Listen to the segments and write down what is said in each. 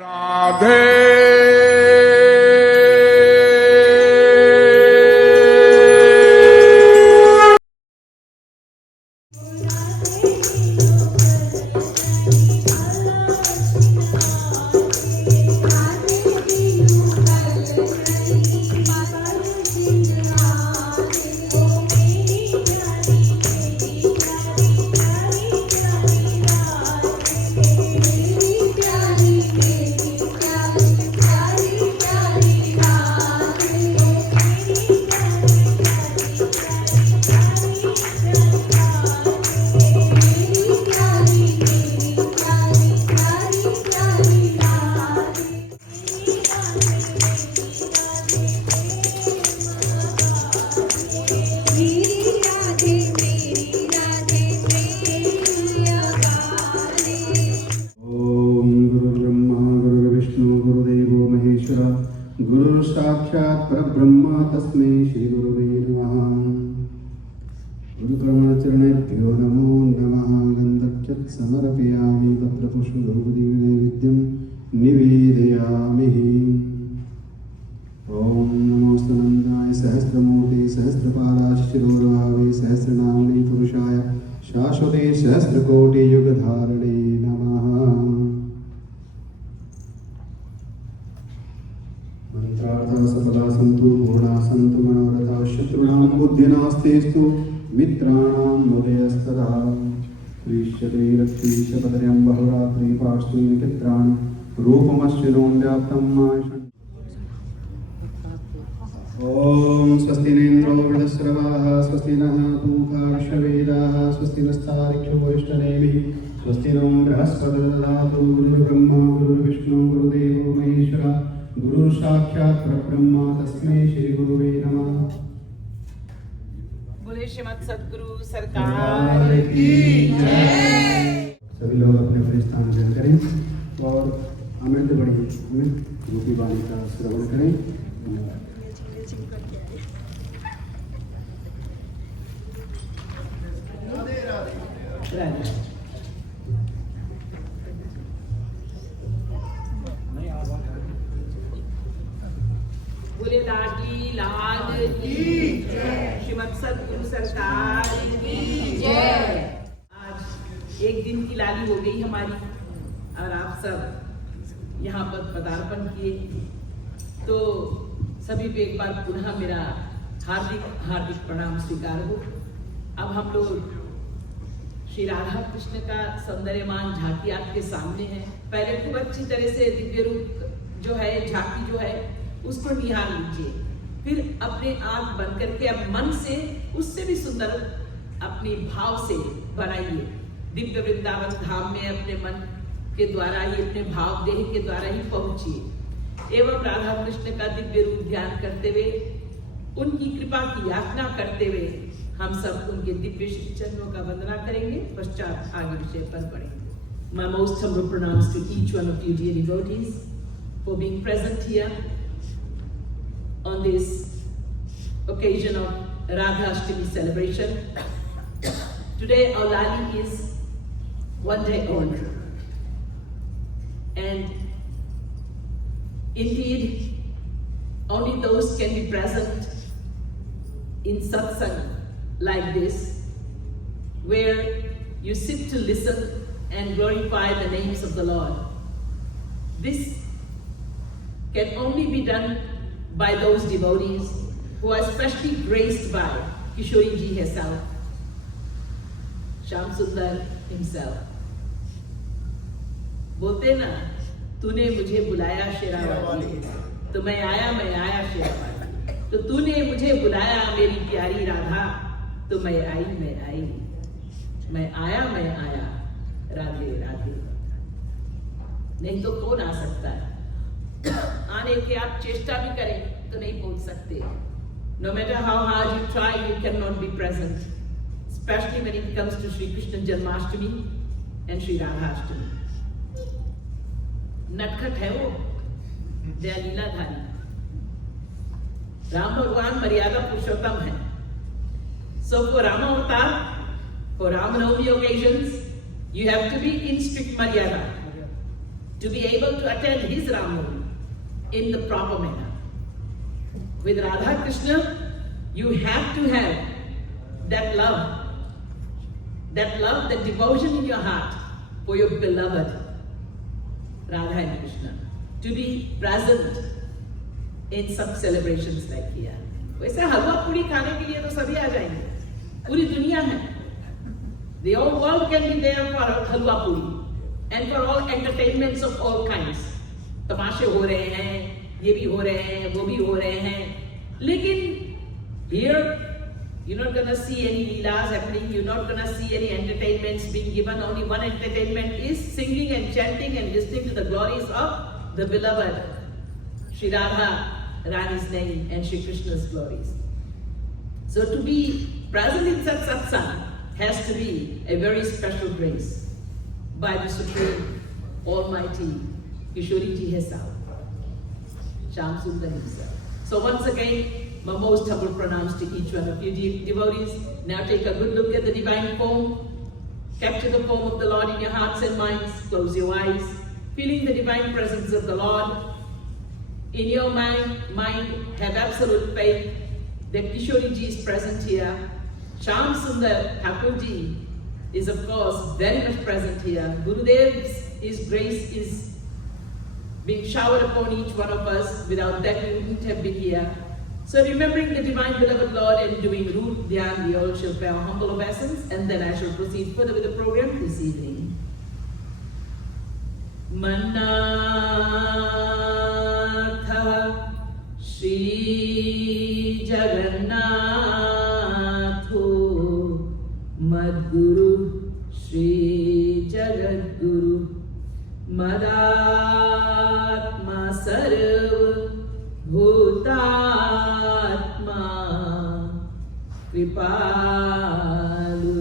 राधे गुरु साक्षात् परब्रह्म तस्मै श्री गुरुवे नमः। गुरुचरणेभ्यो नमो नमः। गन्धक्षत् समर्पयामि पत्रपुष्पधूपदीपनैवेद्यं निवेदयामि। ॐ नमोऽस्तु नन्दाय सहस्रमूर्ते सहस्रपादाश्चिरोर्भावे सहस्रनाम्ने पुरुषाय शाश्वते सहस्रकोटि युगधारणे नमः। मंत्रार्था सफला सन्तु पूर्णा सन्तु मनोरथा शत्रूणां बुद्धिनास्तेस्तु मित्राणां मुदयस्तदा क्रीश्यते रक्षीशपदयं बहुरात्रि पार्श्वे निकित्राणि रूपमश्चिरों व्याप्तं मायषन्। ॐ स्वस्ति न इन्द्रो वृद्धश्रवाः स्वस्ति नः पूषा विश्ववेदाः स्वस्ति नस्तार्क्ष्यो वरिष्ठनेमिः स्वस्ति नो बृहस्पतिर्दधातु। गुरुर्ब्रह्मा गुरुर्विष्णु गुरुदेवो महेश्वरः गुरु साक्षात् परब्रह्म तस्मै श्री गुरुवे नमः। बोले श्रीमद् सद्गुरु सरकार की जय। सभी लोग अपने अपने स्थान ग्रहण करें और अमृत बड़ी अमृत रूपी वाणी का श्रवण करें। धन्यवाद। बोले लाडली लाल की जय। श्रीमद् सद्गुरु सरकार की जय। आज एक दिन की लाली हो गई हमारी और आप सब यहाँ पर पदार्पण किए, तो सभी पे एक बार पुनः मेरा हार्दिक हार्दिक प्रणाम स्वीकार हो। अब हम लोग श्री राधा कृष्ण का सौंदर्यमान झांकी आपके सामने है। पहले खूब अच्छी तरह से दिव्य रूप जो है, झांकी जो है, उसको निहार लीजिए। फिर अपने आंख बंद करके अब मन से उससे भी सुंदर अपनी भाव से बनाइए। दिव्य वृंदावन धाम में अपने मन के द्वारा ही, अपने भाव देह के द्वारा ही पहुंचिए एवं राधा कृष्ण का दिव्य रूप ध्यान करते हुए, उनकी कृपा की याचना करते हुए हम सब उनके दिव्य श्री चरणों का वंदना करेंगे। पश्चात आगे विषय पर बढ़ेंगे। My most humble pranams to each one of you dear devotees for being present here on this occasion of Radha Ashtami celebration. Today our Lali is 1 day old, and indeed only those can be present in satsang like this, where you sit to listen and glorify the names of the Lord. This can only be done by those devotees who are especially graced by Kishori ji herself, Shyam Sundar himself. बोलते ना, तूने मुझे बुलाया शेरावाली, तो मैं आया शेरावाली। तो तूने मुझे बुलाया मेरी प्यारी राधा, तो मैं आई मैं आया राधे राधे। नहीं तो कौन आ सकता है? आने की आप चेष्टा भी करें तो नहीं पहुंच सकते। No matter how hard you try, you cannot be present, especially when it comes to Shri Krishna Janmashtami and Shri Radha Ashtami. नटखट है वो, दया लीलाधारी। राम भगवान मर्यादा पुरुषोत्तम है। So for Rama avatar, for Ramanavami occasions, you have to be in strict maryada. to be able to attend his Ramnavami in the proper manner. With Radha Krishna, you have to have that love, that devotion in your heart for your beloved Radha and Krishna, to be present in some celebrations like here. वैसे हलवा पूरी खाने के लिए तो सभी आ जाएंगे, पूरी दुनिया है. The whole world can be there for halwa puri and for all entertainments of all kinds. तमाशे हो रहे हैं, ये भी हो रहे हैं, वो भी हो रहे हैं. लेकिन here you're not gonna see any leelas happening. You're not gonna see any entertainments being given. Only one entertainment is singing and chanting and listening to the glories of the beloved Shri Radha Rani's name and Shri Krishna's glories. So to be present in such satsang has to be a very special grace by the Supreme Almighty Kishori Ji herself, Shyam Sundar himself. So once again, my most humble pranams to each one of you devotees. Now take a good look at the divine form. Capture the form of the Lord in your hearts and minds. Close your eyes, feeling the divine presence of the Lord. In your mind, have absolute faith that Kishori Ji is present here. Shyam Sundar Thakur Ji is of course very much present here. His grace is being showered upon each one of us. Without that we wouldn't have been here. So remembering the divine beloved Lord and doing root dhyan, we all shall pay our humble obeisance, and then I shall proceed further with the program this evening. Manatha Shri Jagannatho Madguru Shri Jagadguru Madatma Sarva Bhutatma Kripalu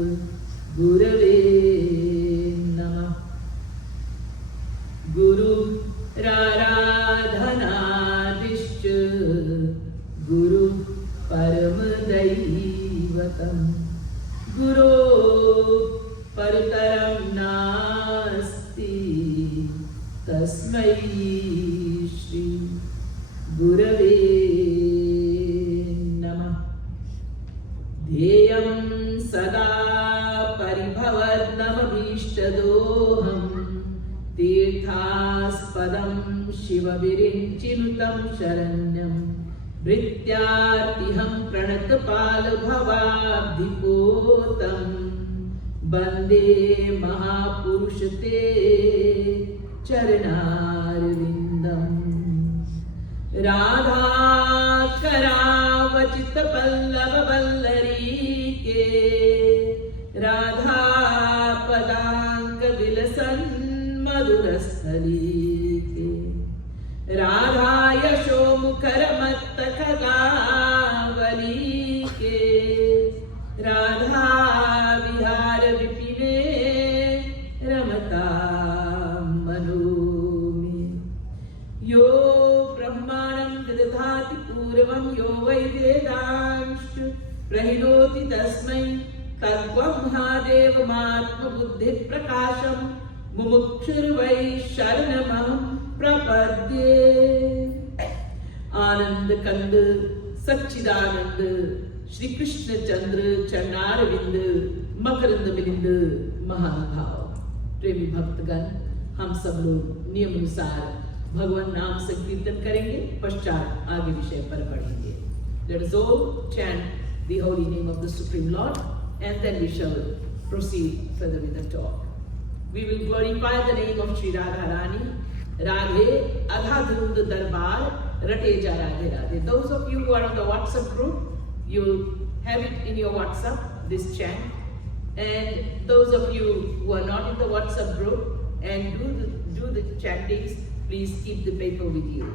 Gurave Namah. Guru Raradhanadishya Guru Paramadaivatam Guru Parutaram Nasti Tasmai Shri Gurave Namah. Dheyam Sada Paribhavadnamabhishtadoham Tirthaspadam Shivavirinchinutam Sharanyam Vrityartiham Pranatapal Bhavabdhipotam Bande Mahapurushate Charanarvindam. Radha Karavachit Pallava Vallari Ke Radha Padanka Vilasan Madhurasthali Ke Radha Yasho Mukharamatta Khalavali Ke Radha Vihar Vipine Ramata Manumi Yo Brahmanam Vidadhati Purvam Yo Vaidedansh Prahinoti Tasmai Tadvam Mahadevam Atma Buddhi Prakasham Mumukshurvai Sharanamam Prapadye. Anand Kanda Satchidanand Shri Krishna Chandra Charnaravind Makaranda Milind Mahabhav. प्रेमी भक्तगण, हम सब लोग नियम अनुसार भगवान नाम संकीर्तन करेंगे, पश्चात आगे विषय पर बढ़ेंगे. Let us all chant the holy name of the Supreme Lord, and then we shall proceed further with the talk. We will glorify the name of Shri Radha Rani. Radhe Adhadhund Darbar Rate Ja Radhe Radhe. Those of you who are on the WhatsApp group, you have it in your WhatsApp, this chant. And those of you who are not in the WhatsApp group and do the chantings, please keep the paper with you.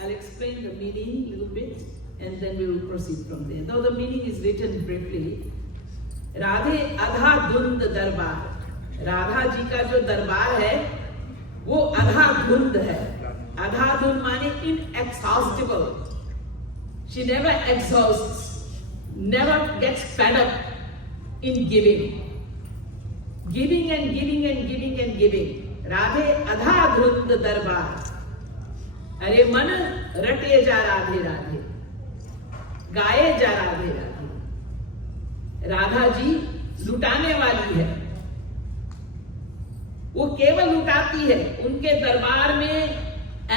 I'll explain the meaning a little bit and then we will proceed from there. Though the meaning is written briefly. Radhe अधा धुंध दरबार, राधा जी का जो दरबार है वो अधा धुंध है. अधा धुंध माने inexhaustible. She never exhausts, never gets fed up in giving. Giving and giving and giving and giving. Radhe अधा धुंध दरबार. अरे मन रटे जा राधे राधे, गाए जा राधे राधे. राधा जी लुटाने वाली है. वो केवल लुटाती है. उनके दरबार में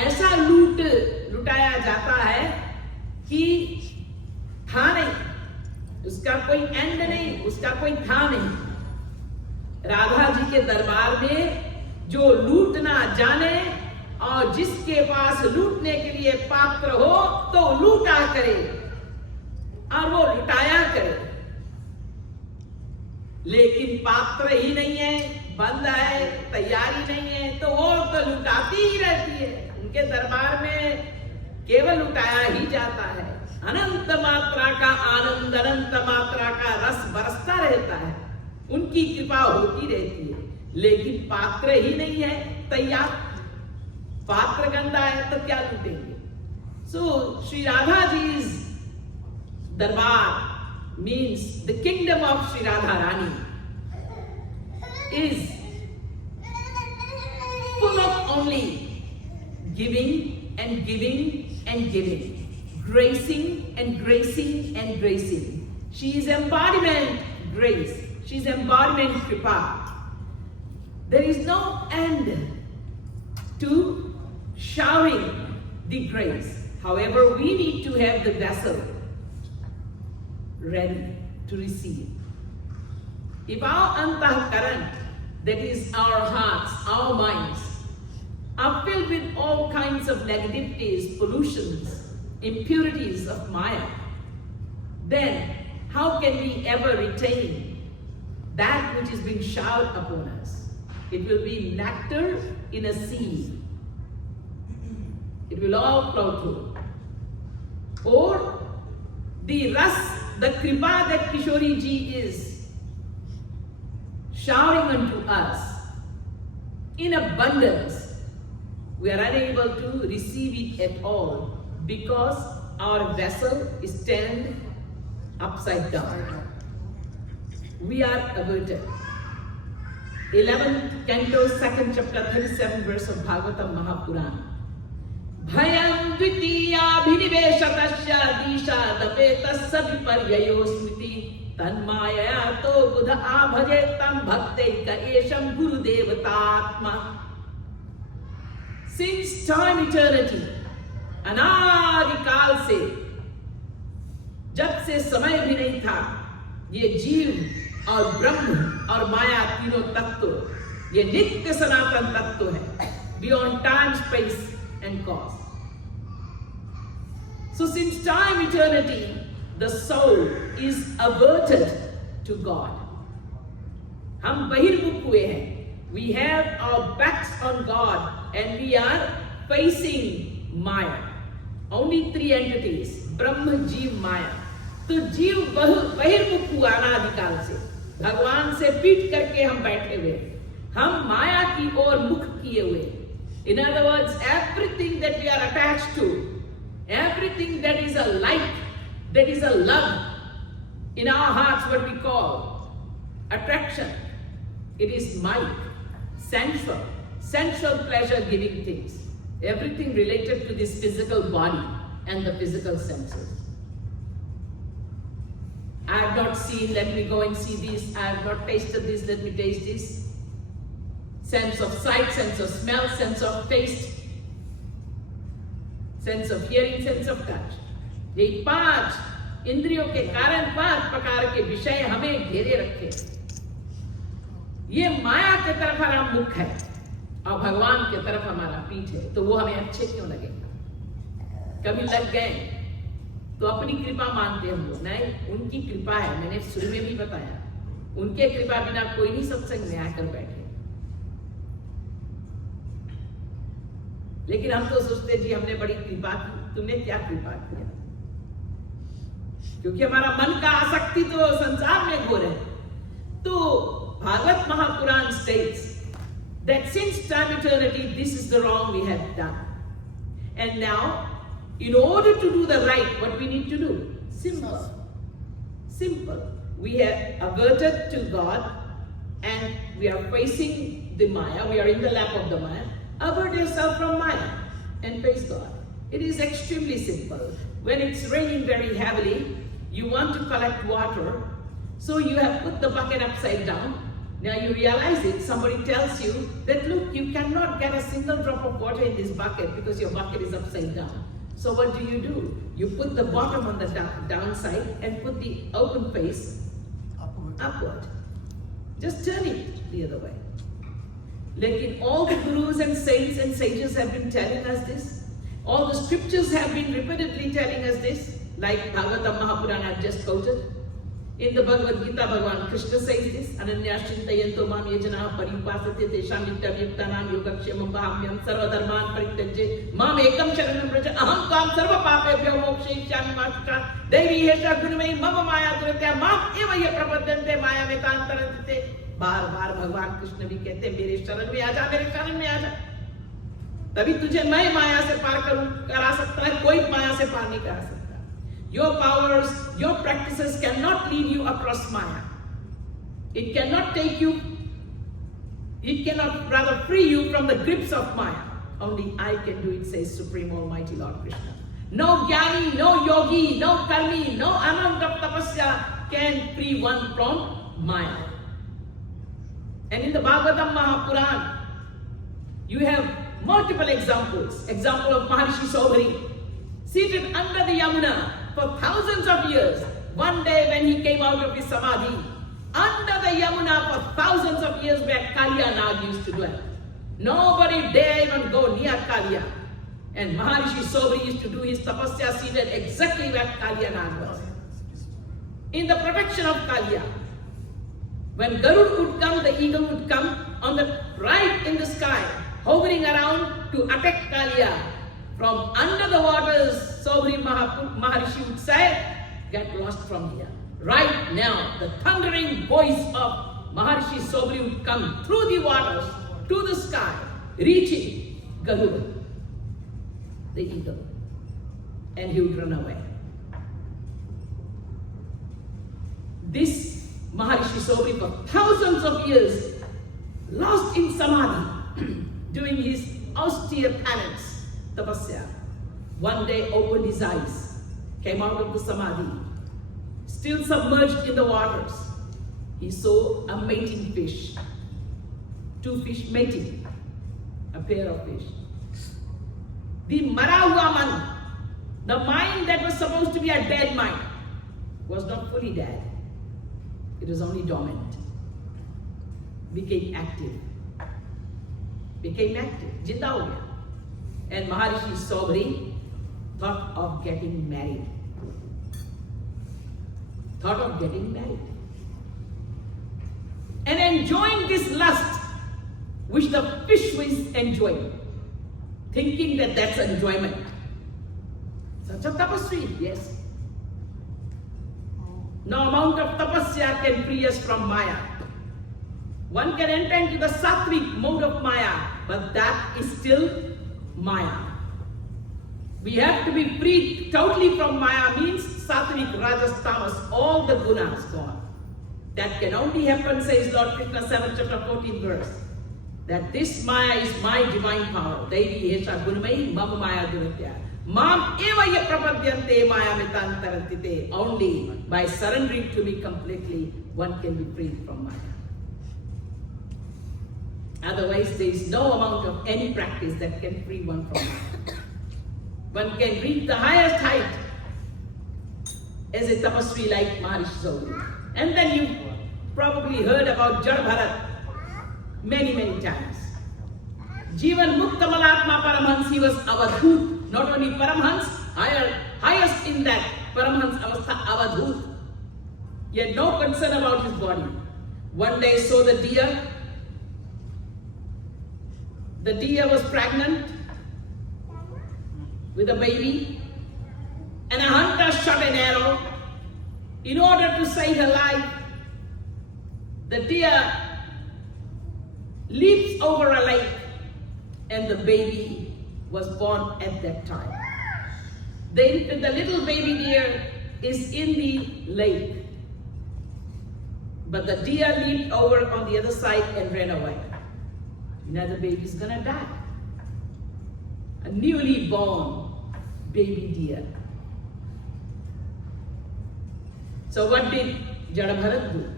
ऐसा लुटाया जाता है कि था नहीं, उसका कोई एंड नहीं, उसका कोई था नहीं. राधा जी के दरबार में जो लूटना जाने और जिसके पास लूटने के लिए पात्र हो तो लूटा करे और वो लुटाया करे. लेकिन पात्र ही नहीं है, बंद है, तैयारी नहीं है, तो वो तो लुटाती ही रहती है. उनके दरबार में केवल लुटाया ही जाता है. अनंत मात्रा का आनंद, अनंत मात्रा का रस बरसता रहता है. उनकी कृपा होती रहती है. लेकिन पात्र ही नहीं है तैयार. पात्र गंदा है तो क्या लूटेंगे. सो श्री राधा जी's दरबार means the kingdom of Sri Radha Rani is full of only giving and giving and giving, gracing and gracing and gracing. She is embodiment grace. She is embodiment kripa. There is no end to showering the grace. However, we need to have the vessel ready to receive. If our antahkaran, that is our hearts, our minds, are filled with all kinds of negativities, pollutions, impurities of Maya, then how can we ever retain that which is being showered upon us? It will be nectar in a sea. It will all flow through. Or the ras, the kripa that Kishori ji is showering unto us in abundance we are unable to receive it at all because our vessel is turned upside down. We are averted. 11th canto, 2nd chapter, 37th verse of Bhagavatam Mahapuran. Bhayam dvitiya bhinivesatasya disha dapetasya viparyayo smriti tanmaya to buddha abhajetam bhakteika esham guru devatatma. Since time eternity, अनादिकाल से, जब से समय भी नहीं था, ये जीव और ब्रह्म और माया तीनों तत्व ये नित्य सनातन तत्व है, beyond time, space and cause. So since time eternity, the soul is averted to God. हम बहिर्मुख हुए हैं. We have our backs on God and we are facing Maya. Only three entities, ब्रह्म, जीव, माया. तो जीव बहिर्मुख हुआ अनादिकाल से, भगवान से पीठ करके हम बैठे हुए, हम माया की ओर मुख किए हुए. In other words, everything that we are attached to, everything that is a light, that is a love in our hearts, what we call attraction, it is might, sensual pleasure giving things. Everything related to this physical body and the physical senses. I have not seen, let me go and see this. I have not tasted this, let me taste this. Sense of sight, sense of smell, sense of taste, sense of hearing, sense of touch. ये पांच इंद्रियों के कारण पांच प्रकार के विषय हमें घेरे रखे. ये माया के तरफ हमारा मुख है और भगवान के तरफ हमारा पीठ है. तो वो हमें अच्छे क्यों लगेगा? कभी लग गए तो अपनी कृपा मानते हम लोग. नहीं, उनकी कृपा है. मैंने शुरू में भी बताया, उनके कृपा बिना कोई नहीं सत्संग में आकर बैठे. लेकिन हम तो सोचते जी हमने बड़ी कृपा की. तुमने क्या कृपा किया? क्योंकि हमारा मन का आसक्ति तो संसार में घोर है. तो Bhagavat Mahapuran states that since time eternity, this is the wrong we have done. And now, in order to do the right, what we need to do? Simple. We are averted to God and we are facing the Maya. We are in the lap of the Maya. Avert yourself from Maya and face God. It is extremely simple. When it's raining very heavily, you want to collect water, so you have put the bucket upside down. Now you realize it, somebody tells you that look, you cannot get a single drop of water in this bucket because your bucket is upside down. So what do? You put the bottom on the downside and put the open face upward. Just turn it the other way. Lekin all the gurus and saints and sages have been telling us this. All the scriptures have been repeatedly telling us this, like Bhagavatam Mahapuran I've just quoted. In the Bhagavad Gita, Bhagavan Krishna says this, Ananyashintayanto mam yajana paripasate tesham nityamyuktanam yogakshemam bahamyam sarvadharman parityaje mam ekam sharanam praja aham kam sarva papebhyo mokshayishyami mashita devi hesha gunamai mama maya duratya mam evaya prapadyante maya metantarante. बार भगवान कृष्ण भी कहते हैं मेरे शरण में आ जा, मेरे शरण में आ जा, तभी तुझे मैं माया से पार करा सकता है. कोई माया से पार नहीं करा सकता. Your powers, your practices cannot lead you across Maya. It cannot take you, it cannot rather free you from the grips of Maya. Only I can do it, says Supreme Almighty Lord Krishna. No Jnani, no Yogi, no Karmi, no amount of tapasya can free one from Maya. And in the Bhagavatam Mahapuran, you have multiple examples. Example of Maharishi Saubhari, seated under the Yamuna for thousands of years. One day when he came out of his samadhi, under the Yamuna for thousands of years where Kaliya Nag used to dwell. Nobody dare even go near Kaliya. And Maharishi Saubhari used to do his tapasya seated exactly where Kaliya Nag was. In the protection of Kaliya. When Garud would come, the eagle would come on the right in the sky, hovering around to attack Kaliya. From under the waters, Saubhari Maharishi would say, get lost from here. Right now, the thundering voice of Maharishi Saubhari would come through the waters to the sky, reaching Garuda, the eagle, and he would run away. This Maharishi Sobri for thousands of years, lost in samadhi, doing his austere penance, tapasya, one day opened his eyes, came out of the samadhi, still submerged in the waters. He saw a mating fish, two fish mating, a pair of fish. The mara hua man, the mind that was supposed to be a dead mind, was not fully dead. It was only dormant. Became active. Jinda ho gaya. And Maharishi Sobri thought of getting married. And enjoying this lust, which the fish was enjoying, thinking that that's enjoyment. Such a tapasvi, yes. No amount of tapasya can free us from Maya. One can enter into the sattvic mode of Maya, but that is still Maya. We have to be freed totally from Maya, means sattvic, rajas, tamas, all the gunas gone. That can only happen, says Lord Krishna, 7th chapter 14th verse. That this Maya is my divine power. Devi hesha gunamai mam Maya duratya. Mam eva ya prapadyante Maya mitantarantite. Only by surrendering to me completely, one can be freed from Maya. Otherwise, there is no amount of any practice that can free one from Maya. One can reach the highest height as a tapasvi like Maharishi Sobri. And then you probably heard about Jada Bharat many, many times. Jivan Mukta Malatma Paramhans, he was Avadhut. Not only Paramhans, highest in that Paramhans Avastha Avadhut. He had no concern about his body. One day saw the deer. The deer was pregnant with a baby, and a hunter shot an arrow in order to save her life. The deer leaps over a lake, and the baby was born at that time. The little baby deer is in the lake, but the deer leaped over on the other side and ran away. Now the baby is gonna die. A newly born baby deer. So what did Jada Bharat do?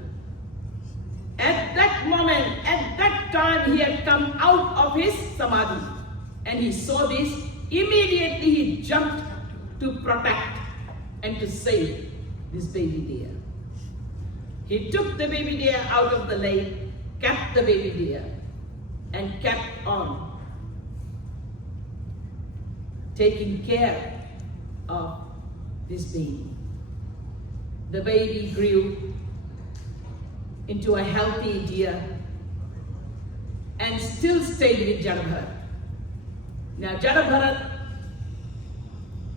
At that moment, at that time, he had come out of his samadhi and he saw this. Immediately he jumped to protect and to save this baby deer. He took the baby deer out of the lake, kept the baby deer, and kept on taking care of this baby. The baby grew into a healthy deer and still stayed with Jada Bharat. Now Jada Bharat,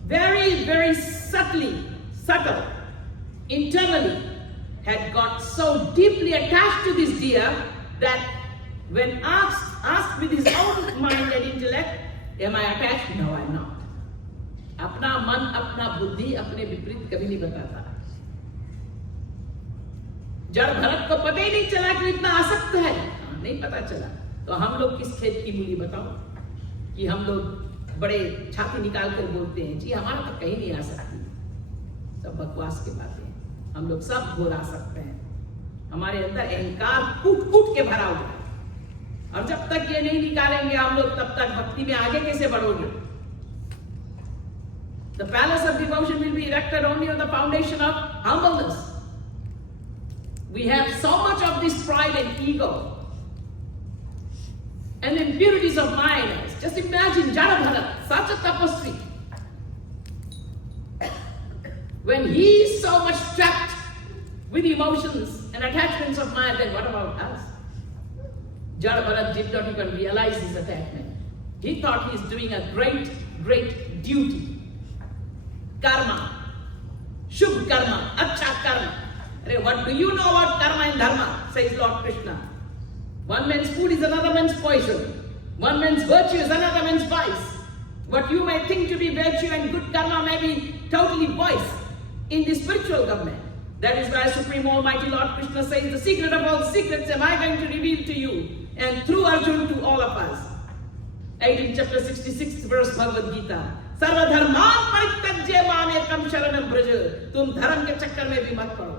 very, very subtle, internally, had got so deeply attached to this deer that when asked with his own mind and intellect, am I attached? No, I'm not. अपना मन, अपना बुद्धि, अपने विपरीत कभी नहीं बताता. जड़ भरत को पता ही नहीं चला कि इतना आसक्त है. नहीं पता चला. तो हम लोग किस खेत की मूली बताओ कि हम लोग बड़े छाती निकाल कर बोलते हैं जी हमारा तो कहीं नहीं आ सकती. सब बकवास की बातें. हम लोग सब बोल आ सकते हैं. हमारे अंदर अहंकार फूट के भरा हुआ है. और जब तक ये नहीं निकालेंगे हम लोग तब तक भक्ति में आगे कैसे बढ़ोगे? The palace of devotion will be erected only on the foundation of humbleness. We have so much of this pride and ego and impurities of mind. Just imagine Jada Bharat, such a tapasvi. When he is so much trapped with emotions and attachments of mind, then what about us? Jada Bharat did not even realize his attachment. He thought he is doing a great, great duty. Karma, Shubh karma, Acha karma. What do you know about karma and dharma? Says Lord Krishna. One man's food is another man's poison. One man's virtue is another man's vice. What you may think to be virtue and good karma may be totally vice in the spiritual government. That is why Supreme Almighty Lord Krishna says, the secret of all secrets am I going to reveal to you, and through Arjuna to all of us. 18 chapter 66 verse Bhagavad Gita. सर्वधर्मान परित्यज्य माम एकम शरणम ब्रज. तुम धर्म के चक्कर में भी मत पड़ो.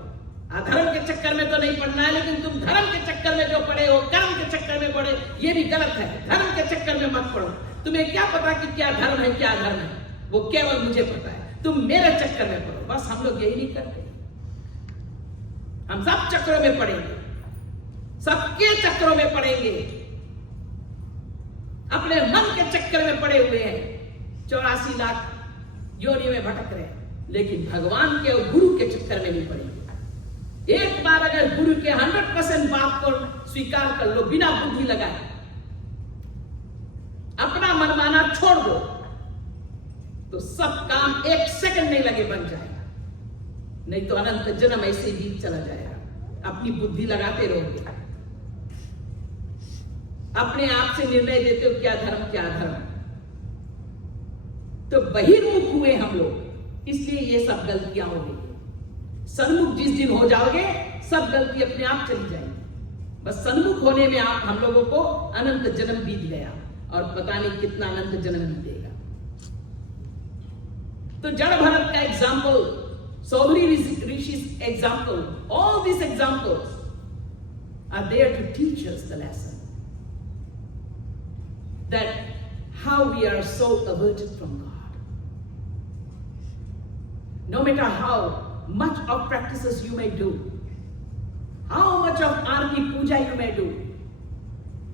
अधर्म के चक्कर में तो नहीं पड़ना है, लेकिन तुम धर्म के चक्कर में जो पड़े हो, कर्म के चक्कर में पड़े, ये भी गलत है. धर्म के चक्कर में मत पड़ो. तुम्हें क्या पता कि क्या धर्म है क्या अधर्म है, वो केवल मुझे पता है. तुम मेरे चक्कर में पड़ो. बस हम लोग यही नहीं करते. हम सब चक्रों में पड़ेंगे, सबके चक्रों में पड़ेंगे. अपने मन के चक्कर में पड़े हुए हैं. 84 लाख योनि में भटक रहे हैं, लेकिन भगवान के और गुरु के चक्कर में नहीं पड़ेंगे. एक बार अगर गुरु के 100% बात को स्वीकार कर लो बिना बुद्धि लगाए, अपना मनमाना छोड़ दो, तो सब काम एक सेकंड नहीं लगे बन जाएगा. नहीं तो अनंत जन्म ऐसे ही बीत चला जाएगा. अपनी बुद्धि लगाते रहोगे, अपने आप से निर्णय देते हो क्या धर्म क्या अधर्म. तो बहिर्मुख हुए हम लोग, इसलिए ये सब गलतियां हो गई. सन्मुख जिस दिन हो जाओगे, सब गलती अपने आप चली जाएगी. बस सन्मुख होने में आप हम लोगों को अनंत जन्म बीत गया, और पता नहीं कितना अनंत जन्म बीतेगा. तो जड़ भरत का example, Saubhari Rishi's example, all these examples are there to teach us the lesson that how we are so averted from God. No matter how much of practices you may do, how much of Arti Puja you may do,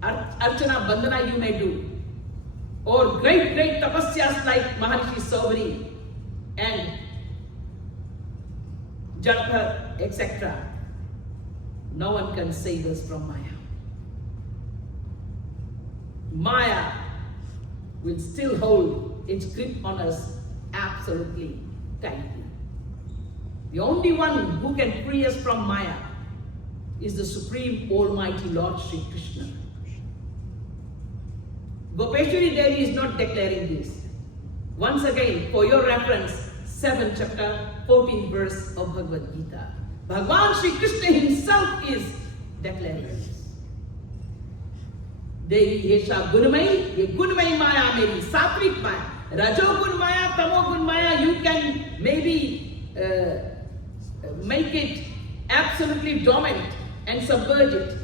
Archana Bandhana you may do, or great tapasyas like Maharishi Saubhari and Jadbharat, etc. No one can save us from Maya. Maya will still hold its grip on us absolutely tightly. The only one who can free us from Maya is the Supreme Almighty Lord Sri Krishna. Gopeshwari Devi is not declaring this. Once again, for your reference, 7th chapter, 14th verse of Bhagavad Gita. Bhagwan Sri Krishna himself is declaring this. Devi Yesha Gunmayi, ye Gunmayi Maya meri, Satvik Maya. Rajo Gun Maya, Tamo Gun Maya, you can maybe make it absolutely dominant and subvert it.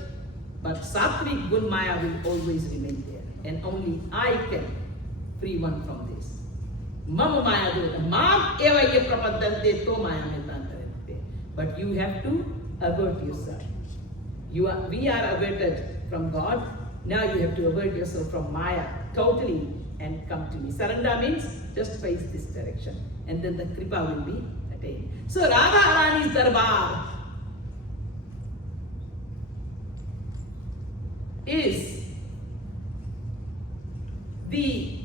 But Sattvic Gun Maya will always remain there. And only I can free one from this. Mama Maya Dutta. Mam eva ye prapaddante to Maya mein tantarate. But you have to avert yourself. We are averted from God. Now you have to avert yourself from Maya totally and come to me. Surrender means just face this direction. And then the kripa will be attained. So Radha Rani's Darbar is the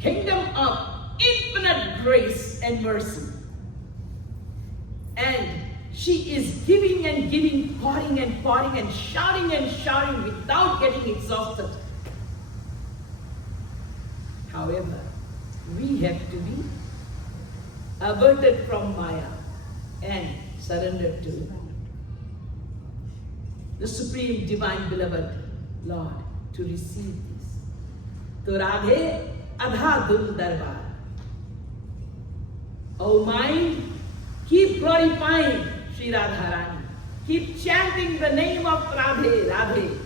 kingdom of infinite grace and mercy. And she is giving and giving, pouring and pouring and shouting without getting exhausted. However, we have to be averted from Maya and surrendered to the Supreme Divine Beloved Lord to receive this. To Radhe Adha Dhul Darbar. Oh mind, keep glorifying Sri Radharani. Keep chanting the name of Radhe, Radhe.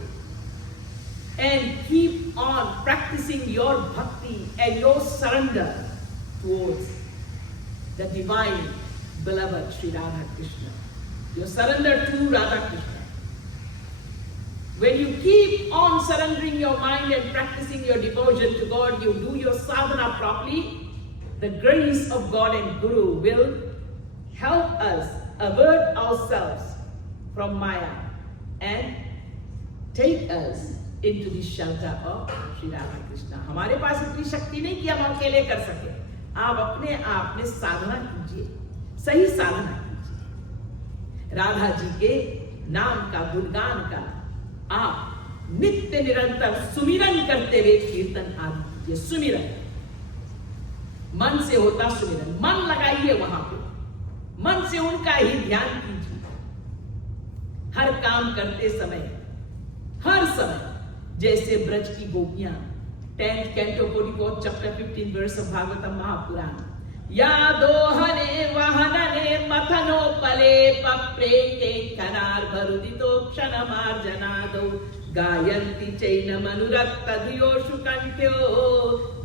And keep on practicing your bhakti and your surrender towards the divine beloved Sri Radha Krishna. Your surrender to Radha Krishna. When you keep on surrendering your mind and practicing your devotion to God, you do your sadhana properly, the grace of God and Guru will help us avert ourselves from Maya and take us into the shelter of Sri Radha Krishna. हमारे पास इतनी शक्ति नहीं कि हम अकेले कर सके. आप अपने आप में साधना कीजिए, सही साधना कीजिए. राधा जी के नाम का, गुणगान का आप नित्य निरंतर सुमिरन करते हुए कीर्तन आदि। ये सुमिरन मन से होता, सुमिरन मन लगाइए वहां पे, मन से उनका ही ध्यान कीजिए हर काम करते समय, हर समय। जैसे ब्रज की गोपियां, 10th canto 44 chapter 15 verse of Bhagavatam Mahapuran, या दोहने वहनने मथनोपले पप्रेके कनार भरुदितो क्षणमार्जनादौ गायन्ति चैनमनुरक्त धियोषु कंठ्यो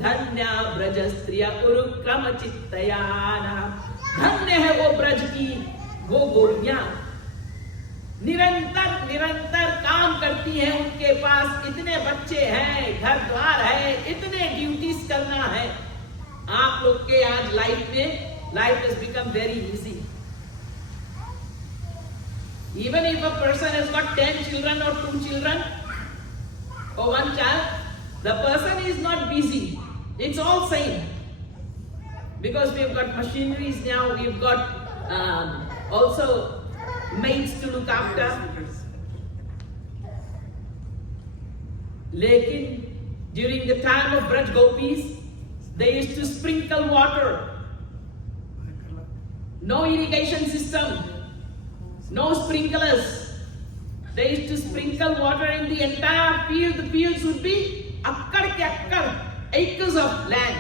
धन्या ब्रज स्त्रिया उरुक्रम चित्तयाना। धन्य है वो ब्रज की वो गोपियां, निरंतर निरंतर काम करती हैं। उनके पास इतने बच्चे हैं, घर द्वार है, इतने ड्यूटीज करना है। आप लोग के आज लाइफ में life has become very easy. Even if a person has got 10 children or 2 children or 1 child, the person is not busy. It's all same. Because we've got machineries now, we've got also maids to look after. Lekin during the time of Braj Gopis, they used to sprinkle water. No irrigation system, no sprinklers. They used to sprinkle water in the entire field. The fields would be akkad ke akkad, acres of land.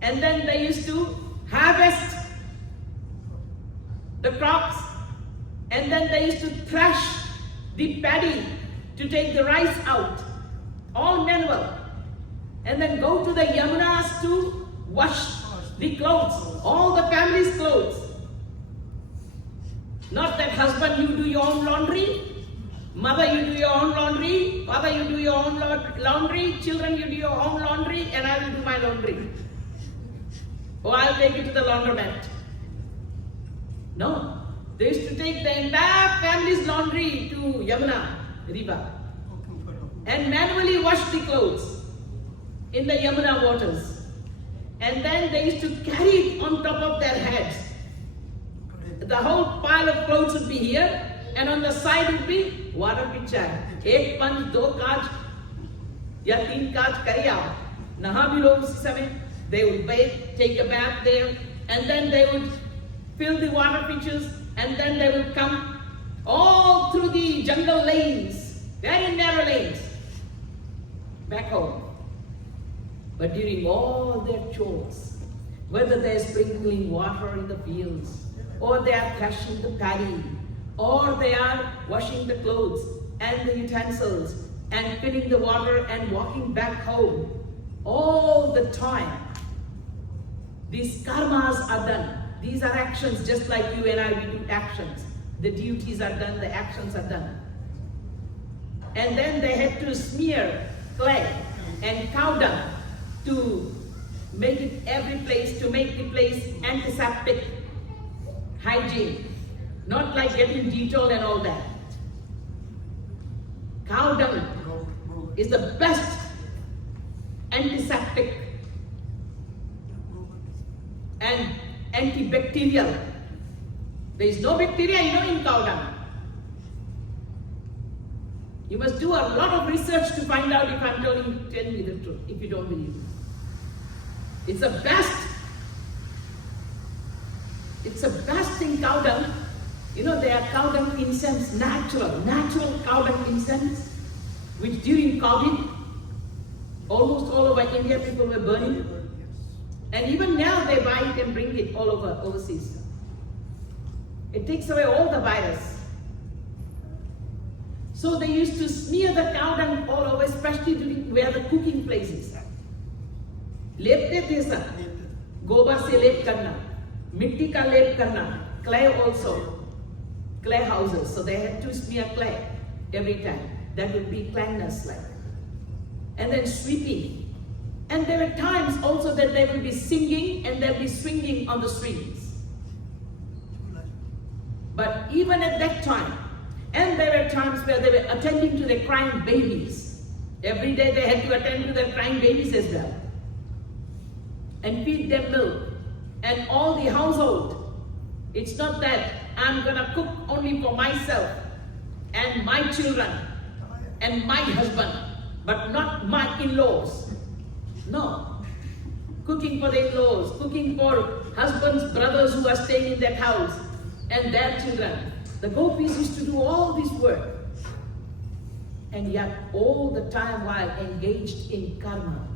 And then they used to harvest the crops. And then they used to thresh the paddy to take the rice out. All manual. And then go to the Yamunas to wash the clothes, all the family's clothes. Not that husband, you do your own laundry, mother, you do your own laundry, father, you do your own laundry, children, you do your own laundry, and I will do my laundry. Or I'll take it to the laundromat. No. They used to take the entire family's laundry to Yamuna river and manually wash the clothes in the Yamuna waters. And then they used to carry it on top of their heads. The whole pile of clothes would be here, and on the side would be water pitcher. एक पंच, 2 काज या 3 काज करे आओ. नहा भी लोग उसी समय. They would bathe, take a bath there, and then they would fill the water pitchers, and then they would come all through the jungle lanes, very narrow lanes, back home. But during all their chores, whether they're sprinkling water in the fields, or they are threshing the paddy, or they are washing the clothes and the utensils, and filling the water and walking back home, all the time, these karmas are done. These are actions just like you and I, we do actions. The duties are done, the actions are done. And then they had to smear clay and cow dung to make it every place, to make the place antiseptic, hygiene, not like getting Dettol and all that. Cow dung is the best antiseptic and antibacterial. There is no bacteria, in cow dung. You must do a lot of research to find out if I'm telling you the truth, if you don't believe me. It's the best. It's the best thing, cow dung. They are cow dung incense, natural cow dung incense, which during COVID, almost all over India people were burning. And even now they buy it and bring it all over overseas. It takes away all the virus. So they used to smear the cow dung all over, especially during where the cooking places. लेपते थे सब, गोबर से लेप करना, मिट्टी का लेप करना, clay also, clay houses. So they had to smear clay every time. That would be cleanliness like. And then sweeping. And there were times also that they will be singing and they'll be swinging on the streets. But even at that time, and there were times where they were attending to their crying babies. Every day they had to attend to their crying babies as well. And feed them milk. And all the household. It's not that I'm gonna cook only for myself and my children. and my husband, but not my in-laws. No. Cooking for the in-laws, cooking for husbands, brothers who are staying in that house, and their children. The gopis used to do all this work. And yet, all the time while engaged in karma,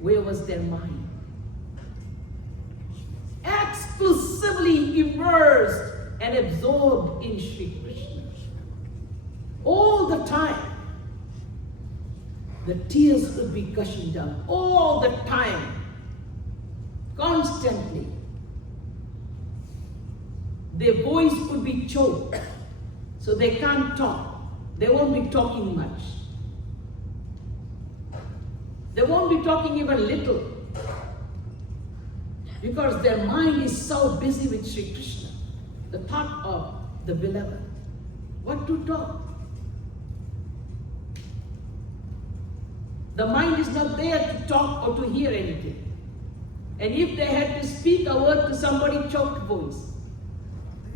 where was their mind? Exclusively immersed and absorbed in Shri Krishna. All the time. The tears would be gushing down. All the time. Constantly. Their voice would be choked. So they can't talk. They won't be talking much. They won't be talking even little. Because their mind is so busy with Shri Krishna. The thought of the beloved. What to talk? The mind is not there to talk or to hear anything. And if they had to speak a word to somebody, choked voice.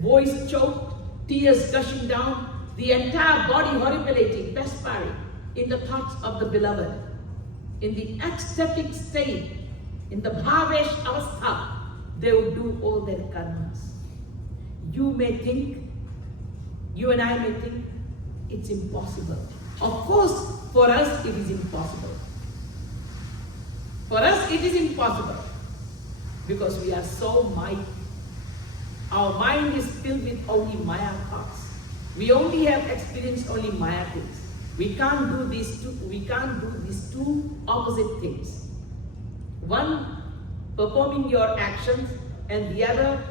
Voice choked, tears gushing down, the entire body horripilating, perspiring in the thoughts of the beloved. In the ecstatic state, in the bhavesh avastha, they would do all their karmas. You may think, you and I may think, it's impossible. Of course, for us it is impossible. For us it is impossible. Because we are so mighty. Our mind is filled with only Maya thoughts. We only have experienced only Maya things. We can't do these two opposite things. One, performing your actions, and the other,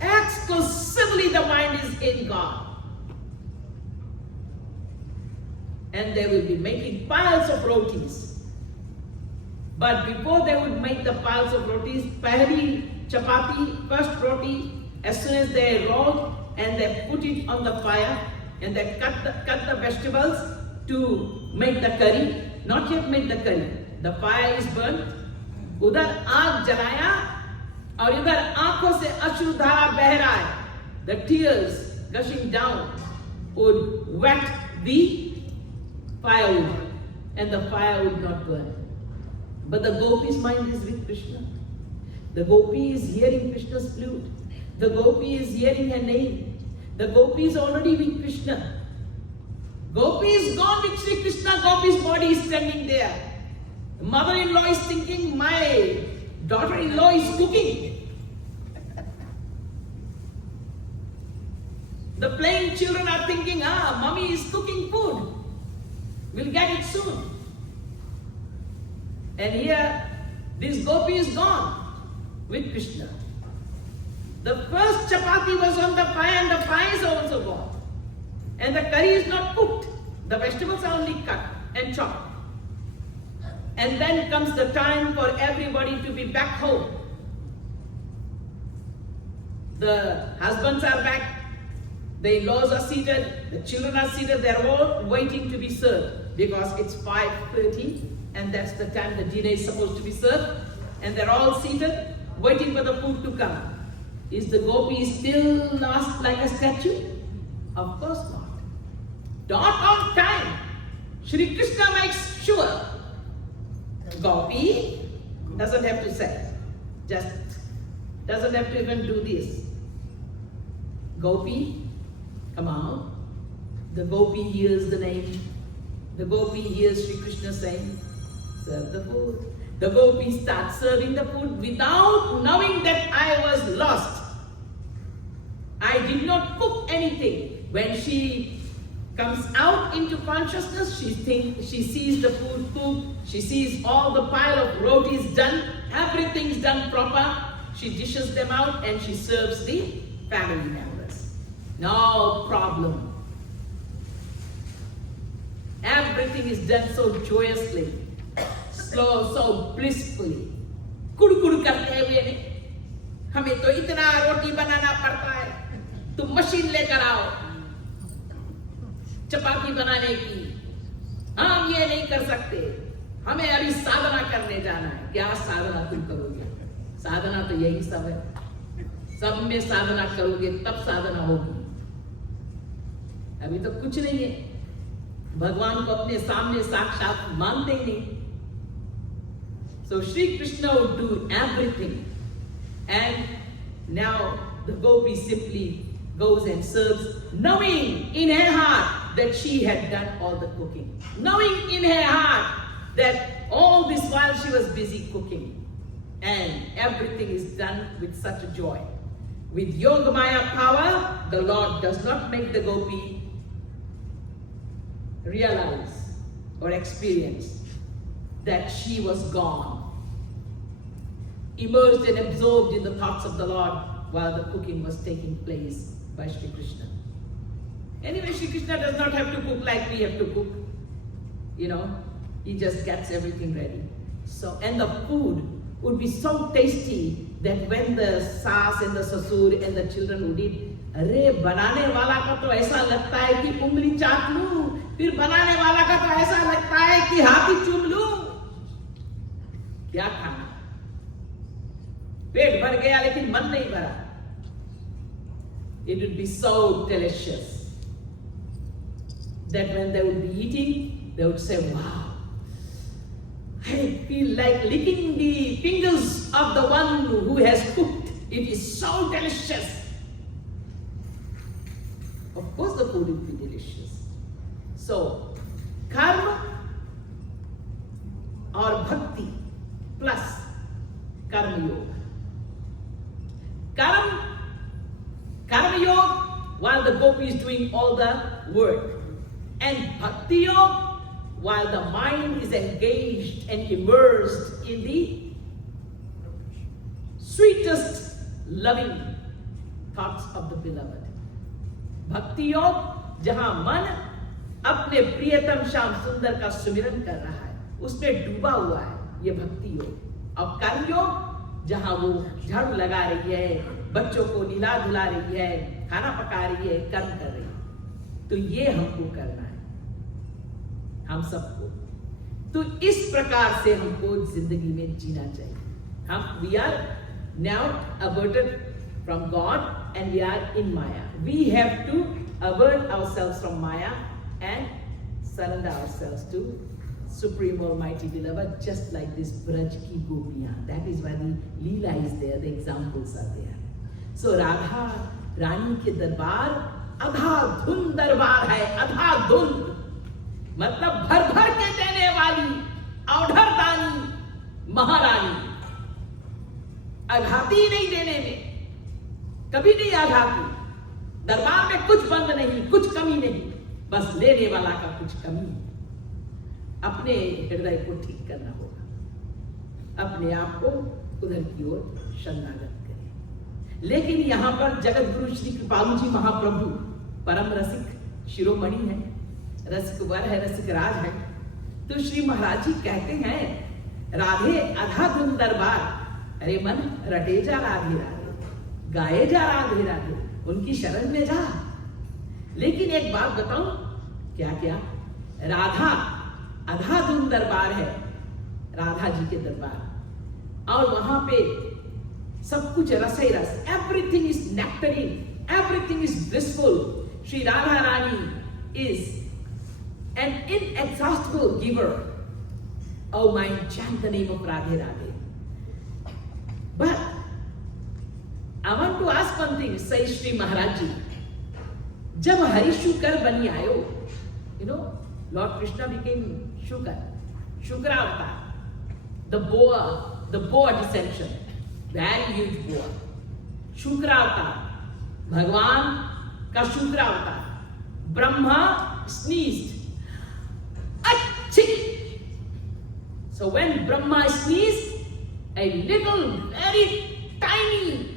exclusively the mind is in God. And they will be making piles of rotis. But before they would make the piles of rotis, pahli chapati, first roti, as soon as they roll and they put it on the fire and they cut the vegetables to make the curry, not yet make the curry. The fire is burnt. उधर आग जलाया और इधर आंखों से अश्रुधारा बह रहा है. The tears gushing down would wet the firewood and the fire would not burn. But the gopi's mind is with Krishna. The gopi is hearing Krishna's flute. The gopi is hearing her name. The gopi is already with Krishna. Gopi is gone with Sri Krishna. Gopi's body is standing there. The mother-in-law is thinking, my daughter-in-law is cooking. The playing children are thinking, mommy is cooking food. We'll get it soon. And here, this gopi is gone with Krishna. The first chapati was on the fire and the fire is also gone. And the curry is not cooked. The vegetables are only cut and chopped. And then comes the time for everybody to be back home. The husbands are back. The in-laws are seated. The children are seated. They're all waiting to be served. Because it's 5:30 and that's the time the dinner is supposed to be served. And they're all seated, waiting for the food to come. Is the gopi still lost like a statue? Of course not. Not on time. Shri Krishna makes sure. Gopi doesn't have to say. Just doesn't have to even do this. Gopi, come out. The gopi hears the name. The gopi hears Shri Krishna saying, serve the food. The gopi starts serving the food without knowing that I was lost. I did not cook anything. When she comes out into consciousness, she sees the food cooked, she sees all the pile of rotis done, everything's done proper. She dishes them out and she serves the family members. No problem. Everything is done so joyously, so blissfully. कुड़ करते हुए नहीं, हमें तो इतना रोटी बनाना पड़ता है, तुम machine लेकर आओ चपाती बनाने की, हम ये नहीं कर सकते, हमें अभी साधना करने जाना है. क्या साधना तुम करोगे? साधना तो यही सब है. सब में साधना करोगे तब साधना होगी. अभी तो कुछ नहीं है. भगवान को अपने सामने साक्षात मानते ही नहीं. So Shri Krishna would do everything, and now the gopi simply goes and serves, knowing in her heart that she had done all the cooking, knowing in her heart that all this while she was busy cooking, and everything is done with such a joy. With Yogamaya power, the Lord does not make the gopi realize or experience that she was gone, immersed and absorbed in the thoughts of the Lord while the cooking was taking place by Shri Krishna. Anyway, Shri Krishna does not have to cook like we have to cook. You know, he just gets everything ready. So, and the food would be so tasty that when the saas and the sasur and the children would eat, अरे बनाने वाला का तो ऐसा लगता है कि उंगली चाट लूं, फिर बनाने वाला का तो ऐसा लगता है कि हाथ ही चूम लूं. क्या खाना, पेट भर गया लेकिन मन नहीं भरा. It would be so delicious that when they would be eating, they would say, wow, I feel like licking the fingers of the one who has cooked. It is so delicious. Of course the food will be delicious. So, karma or bhakti plus karma yoga. Karma yoga, while the gopi is doing all the work. And bhakti yoga, while the mind is engaged and immersed in the sweetest loving thoughts of the beloved. भक्ति योग जहां मन अपने प्रियतम श्याम सुंदर का सुमिरन कर रहा है, उसमें डूबा हुआ है, ये भक्ति योग. और कर्म योग जहां वो झाड़ू लगा रही है, बच्चों को नीला धुला रही है, खाना पका रही है, कर्म कर रही है. तो ये हमको करना है, हम सबको. तो इस प्रकार से हमको जिंदगी में जीना चाहिए. हम we are now averted from God and we are in Maya. We have to avert ourselves from Maya and surrender ourselves to Supreme Almighty Beloved, just like this Braj ki Gopiyan. That is why the Leela is there, the examples are there. So Radha Rani ke darbar adha dhun darbar hai, adha dhun. मतलब भर भर के देने वाली औढ़र दानी महारानी. आघाती नहीं देने में, कभी नहीं आघाती. दरबार में कुछ बंद नहीं, कुछ कमी नहीं, बस लेने वाला का कुछ कमी. अपने हृदय को ठीक करना होगा, अपने आप को उधर की ओर शरणागत करें. लेकिन यहां पर जगत गुरु श्री कृपालु जी महाप्रभु परम रसिक शिरोमणि है, रसिक वर है, रसिक राज है. तो श्री महाराज जी कहते हैं, राधे अधा धुन दरबार. अरे मन रटे जा राधे राधे, गाए जा राधे राधे, उनकी शरण में जा. लेकिन एक बात बताऊं, क्या क्या, राधा अधा धुन दरबार है, राधा जी के दरबार, और वहां पे सब कुछ रस ही रस. Everything is नेक्टरिन, everything is blissful. Shri Radha Rani is an inexhaustible giver. Oh, mind, chant the name of Radhe Radhe. But I want to ask one thing, says Shri Maharaj Ji. जब हरि शुकर बनी आयो, you know, Lord Krishna became Shukar, Shukra avatar, the boa descension, very huge boa. Shukra avatar, भगवान का शुक्र अवतार. Brahma sneezed. So when Brahma sneezed, a little, very tiny,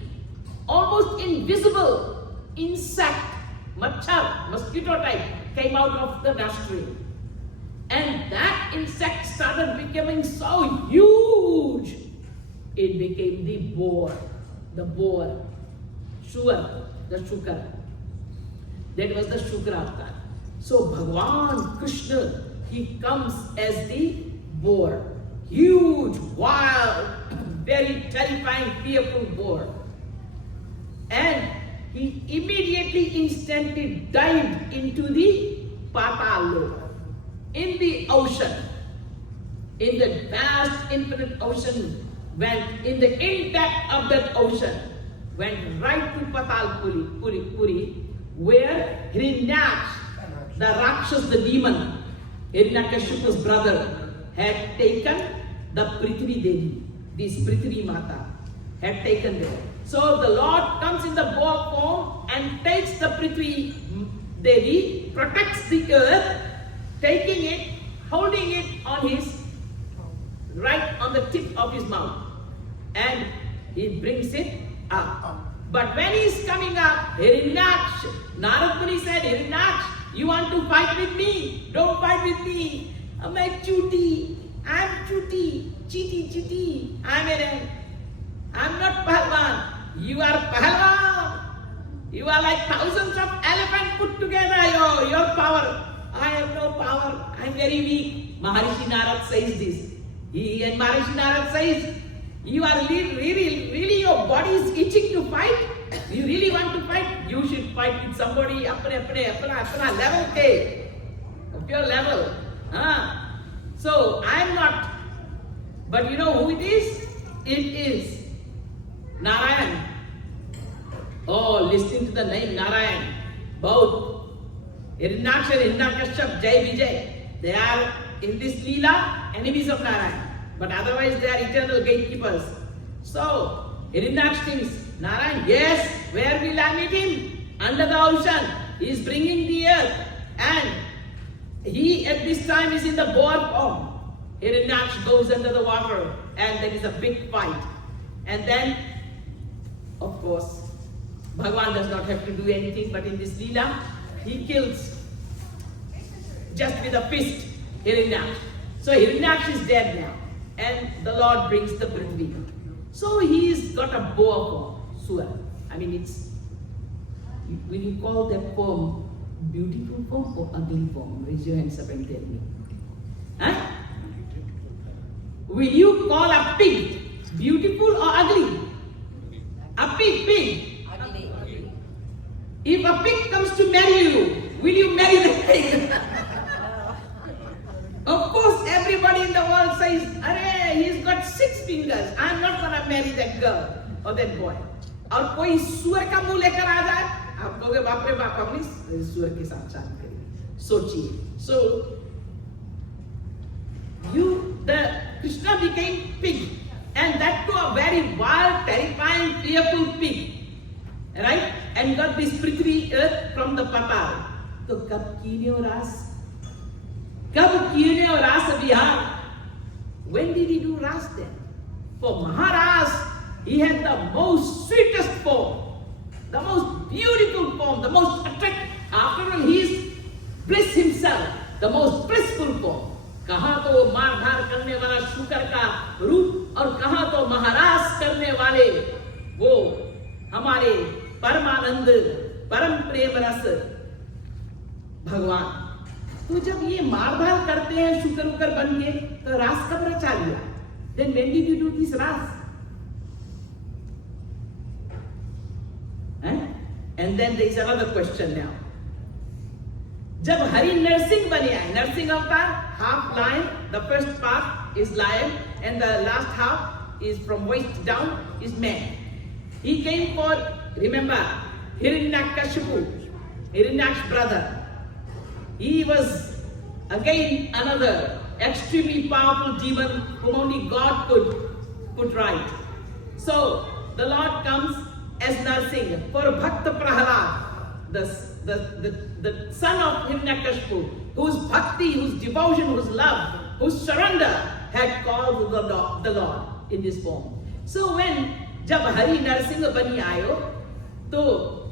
almost invisible insect, machhar, mosquito type, came out of the nostril. And that insect started becoming so huge, it became the boar, Shur, the Shukar. That was the Shukra avatar. So Bhagavan Krishna, he comes as the boar, huge, wild, very terrifying, fearful boar. And he immediately, instantly dived into the Patal Lok. in the ocean, in the vast infinite ocean, went in the intact of that ocean, went right to Patal Puri, where Hiranyaksh, the Rakshas, the demon, Hiranyakashipu's brother, had taken the Prithvi Devi, this Prithvi Mata, had taken there. So the Lord comes in the boar form and takes the Prithvi Devi, protects the earth, taking it, holding it on his right on the tip of his mouth, and he brings it up. But when he's coming up, Hiranyaksh, Narad Muni said, Hiranyaksh, you want to fight with me? Don't fight with me. I'm chuti, chiti, I'm not Pahalwan. You are Pahalwan. You are like thousands of elephants put together. Your power. I have no power. I'm very weak. Maharishi Narad says this. And Maharishi Narad says, you are really your body is itching to fight. You really want to fight? You should fight with somebody apna level ke, of your level. So I'm not. But you know who it is? It is Narayan. Oh, listening to the name Narayan. Both Hiranyaksh and Hiranyakashipu, Jai Vijay, they are in this Leela enemies of Narayan. But otherwise they are eternal gatekeepers. So Hiranyaksh thinks, Narayan, yes, where will I meet him? Under the ocean. He is bringing the earth. And he at this time is in the boar form. Hiranyaksh goes under the water and there is a big fight. And then, of course, Bhagavan does not have to do anything, but in this Leela, he kills just with a fist Hiranyaksh. So Hiranyaksh is dead now. And the Lord brings the Prithvi. So he's got a boar form, Sura. I mean, it's, will you call that form beautiful form or ugly form? Raise your hands up and tell me. Huh? Will you call a pig beautiful or ugly? A pig. Ugly. If a pig comes to marry you, will you marry the pig? Of course, everybody in the world says, "Arey, he's got 6 fingers. I'm not gonna marry that girl or that boy." और कोई सुअर का मुंह लेकर आ जाए, आप कहोगे बाप रे बाप, हमने सुअर के साथ शादी करी। सोचिए. So the Krishna became pig, and that too a very wild, terrifying, fearful pig, right? And got this Prithvi earth from the Patal. तो कब कीने और रास विहार? When did he do ras then? For Maharaj, he had the most sweetest form, the most beautiful form, the most attractive. After all, he is bliss himself, the most blissful form. कहाँ तो मारधार करने वाला शुकर का रूप और कहाँ तो महारास करने वाले वो हमारे परमानंद परम प्रेम रस भगवान. तो जब ये मारधार करते हैं शुकर उकर बन के, तो रास कब रचा लिया? Then when did you do this ras? And then there is another question now. जब हरि नरसिंह बने आए, नरसिंह अवतार, half lion, the first part is lion and the last half is from waist down is man. He came for, remember, Hiranyakashipu, Hiranyak's brother. He was again another extremely powerful demon whom only God could put right. So the Lord comes as Narsingh for Bhakta Prahalad, the son of Hiranyakashipu, whose bhakti, whose devotion, whose love, whose surrender had called the Lord in this form. So when jab Hari Narsingh bani aayo, to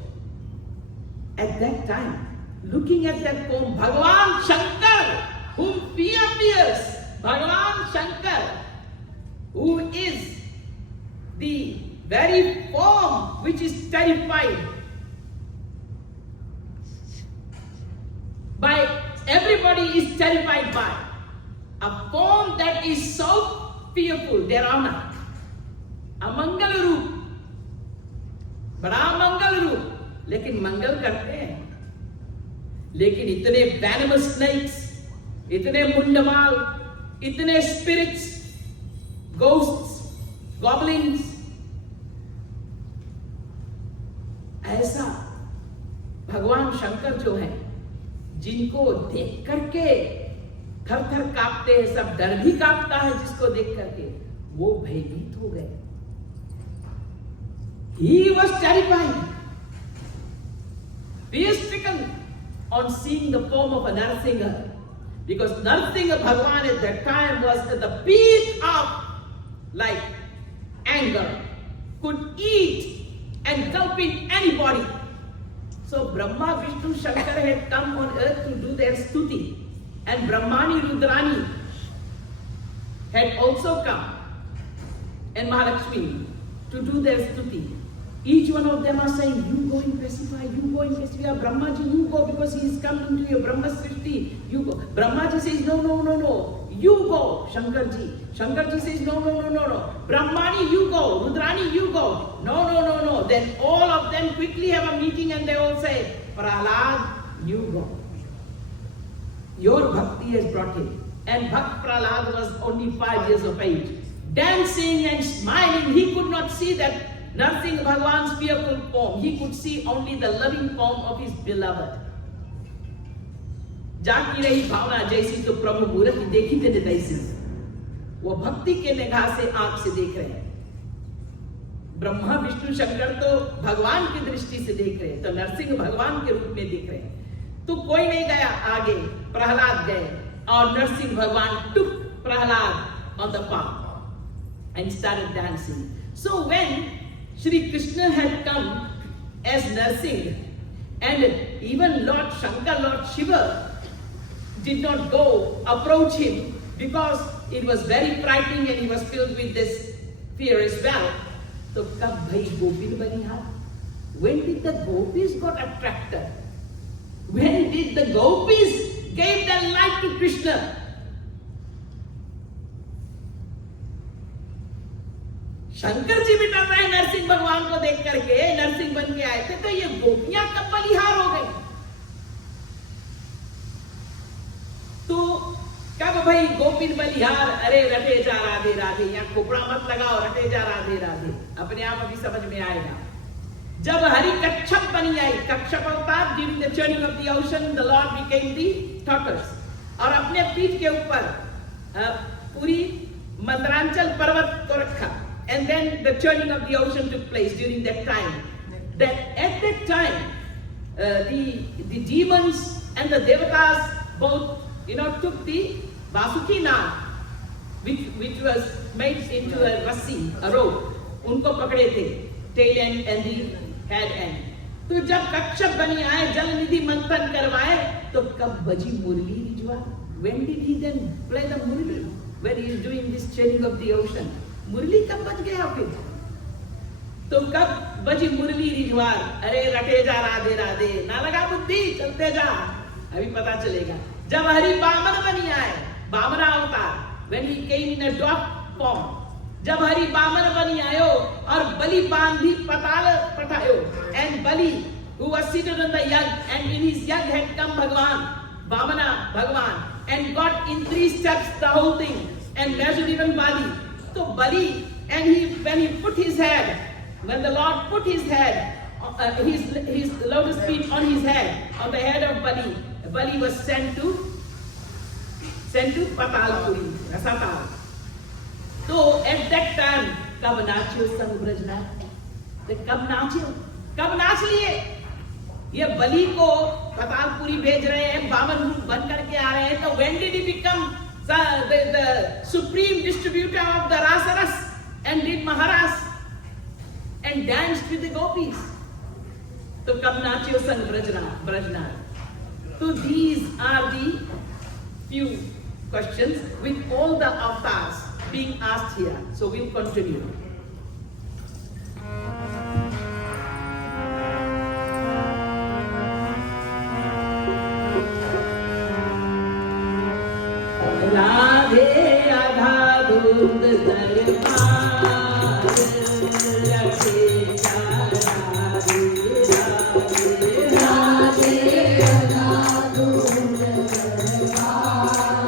at that time, looking at that form, Bhagavan Shankar, whom fear fears, Bhagavan Shankar, who is the very form which is terrified by, everybody is terrified by, a form that is so fearful, Derauna, a Mangal Roop, बड़ा मंगल रूप, लेकिन मंगल करते हैं, लेकिन इतने venomous snakes, इतने मुंडमाल, इतने spirits, ghosts, goblins, ऐसा भगवान शंकर जो है, जिनको देख करके थर थर कांपते हैं, सब डर भी कांपता है जिसको देख करके, वो भयभीत हो गए। He was terrified, fear-stricken on seeing the form of a Narsinga, because Narsinga Bhagwan at that time was at the peak of anger, could eat and gulp in anybody. So Brahma, Vishnu, Shankar had come on earth to do their stuti, and Brahmani, Rudrani had also come, and Mahalakshmi, to do their stuti. Each one of them are saying, you go and pacify, you go and pacify. Brahma ji, you go because he is come into your Brahma Srishti. You go. Brahma ji says, no, no, no, no. You go, Shankar ji. Shankar ji says, no, no, no, no, no. Brahmani, you go. Rudrani, you go. No, no, no, no. Then all of them quickly have a meeting and they all say, Prahlad, you go. Your bhakti has brought him. And Bhakt Prahlad was only 5 years of age. Dancing and smiling, he could not see that Narsinga Bhagwan's fearful form. He could see only the loving form of his beloved. जागी रही भावना जैसी तो प्रभु मूर्ति देखी थे तैसी, वो भक्ति के निगाह से आंख से देख रहे हैं। ब्रह्मा विष्णु शंकर तो भगवान की दृष्टि से देख रहे हैं, तो नरसिंह भगवान के रूप में देख रहे हैं। तो कोई नहीं गया आगे, प्रहलाद गए और नरसिंह भगवान took Prahlad on the palm and started dancing. So when Shri Krishna had come as Narsingh, and even Lord Shankar, Lord Shiva did not go approach him because it was very frightening and he was filled with this fear as well. So kab bhai gopin baniha? When did the gopis got attracted? When did the gopis gave their life to Krishna? Shankar ji भी डर रहे हैं नरसिंह भगवान को देख करके, नरसिंह बन के आए थे, तो ये गोपियां कब बलिहार हो गई? तो कब भाई गोपिन बलिहार? अरे रटे जा राधे राधे, यहाँ खोपड़ा मत लगाओ, रटे जा राधे राधे, अपने आप अभी समझ में आएगा। जब हरि कच्छप बनी आई, कच्छप अवतार, during the churning of the ocean the Lord became the tortoise, और अपने पीठ के ऊपर पूरी मंदरांचल पर्वत को रखा। And then the churning of the ocean took place during that time. That at that time, the demons and the devatas both, took the Vasuki Nag, which was made into a rassi, a rope. उनको पकड़े थे, tail end and the head end. तो जब कच्छप बनी आए, जल निधि मंथन करवाए, तो कब बजी मुरली रिजवा? When did he then play the murli? When he is doing this churning of the ocean? मुरली कब बज गया फिर? तो कब बजी मुरली रिजवार? अरे रटे जा राधे राधे, ना लगा बुद्धि, चलते जा, अभी पता चलेगा। जब हरि बामन बनी आए, बामना अवतार, when he came in a dwarf form, जब हरि बामन बनी आयो और बलि बांधी पताल पठायो, and Bali who was seated on the yag, and in his yag had come Bhagwan, Bamana Bhagwan, and got in 3 steps the whole thing and measured even Bali. So Bali, and when he put his head, when the Lord put his head, his lotus feet on his head, on the head of Bali, Bali was sent to Patalpuri, Satal. So at that time, कब नाचियो संग ब्रजनाथ? कब नाच लिए? ये बलि को पतालपुरी भेज रहे हैं, बामन रूप बन करके आ रहे हैं, तो when did he become the supreme distributor of the rasaras and did maharas and danced with the gopis? तो कब नाचियो संग Brajnath? So these are the few questions with all the avatars being asked here. So we'll continue. Radhe Radha दूध दरबार, रखे जा राधे राधे, राधे राधा दूध दरबार,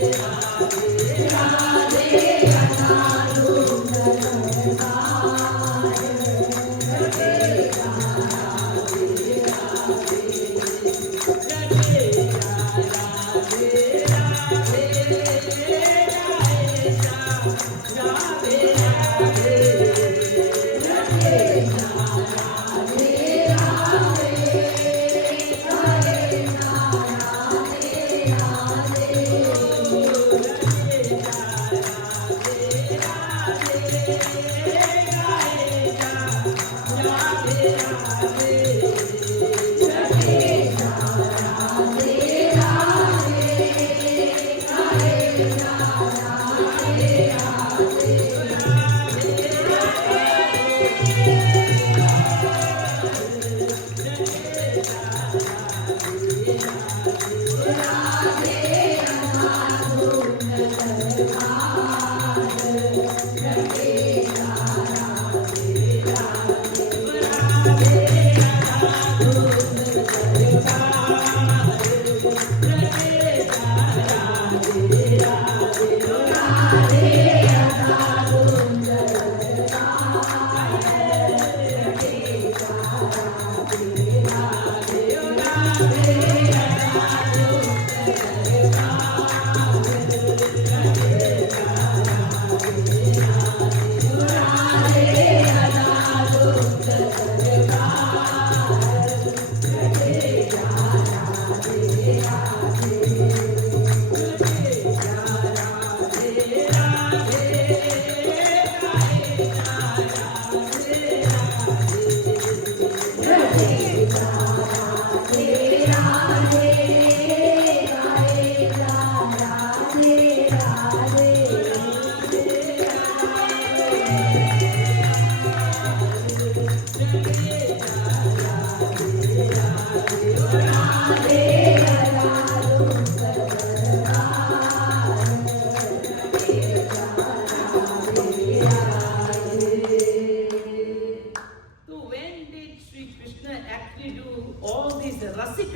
Yeah.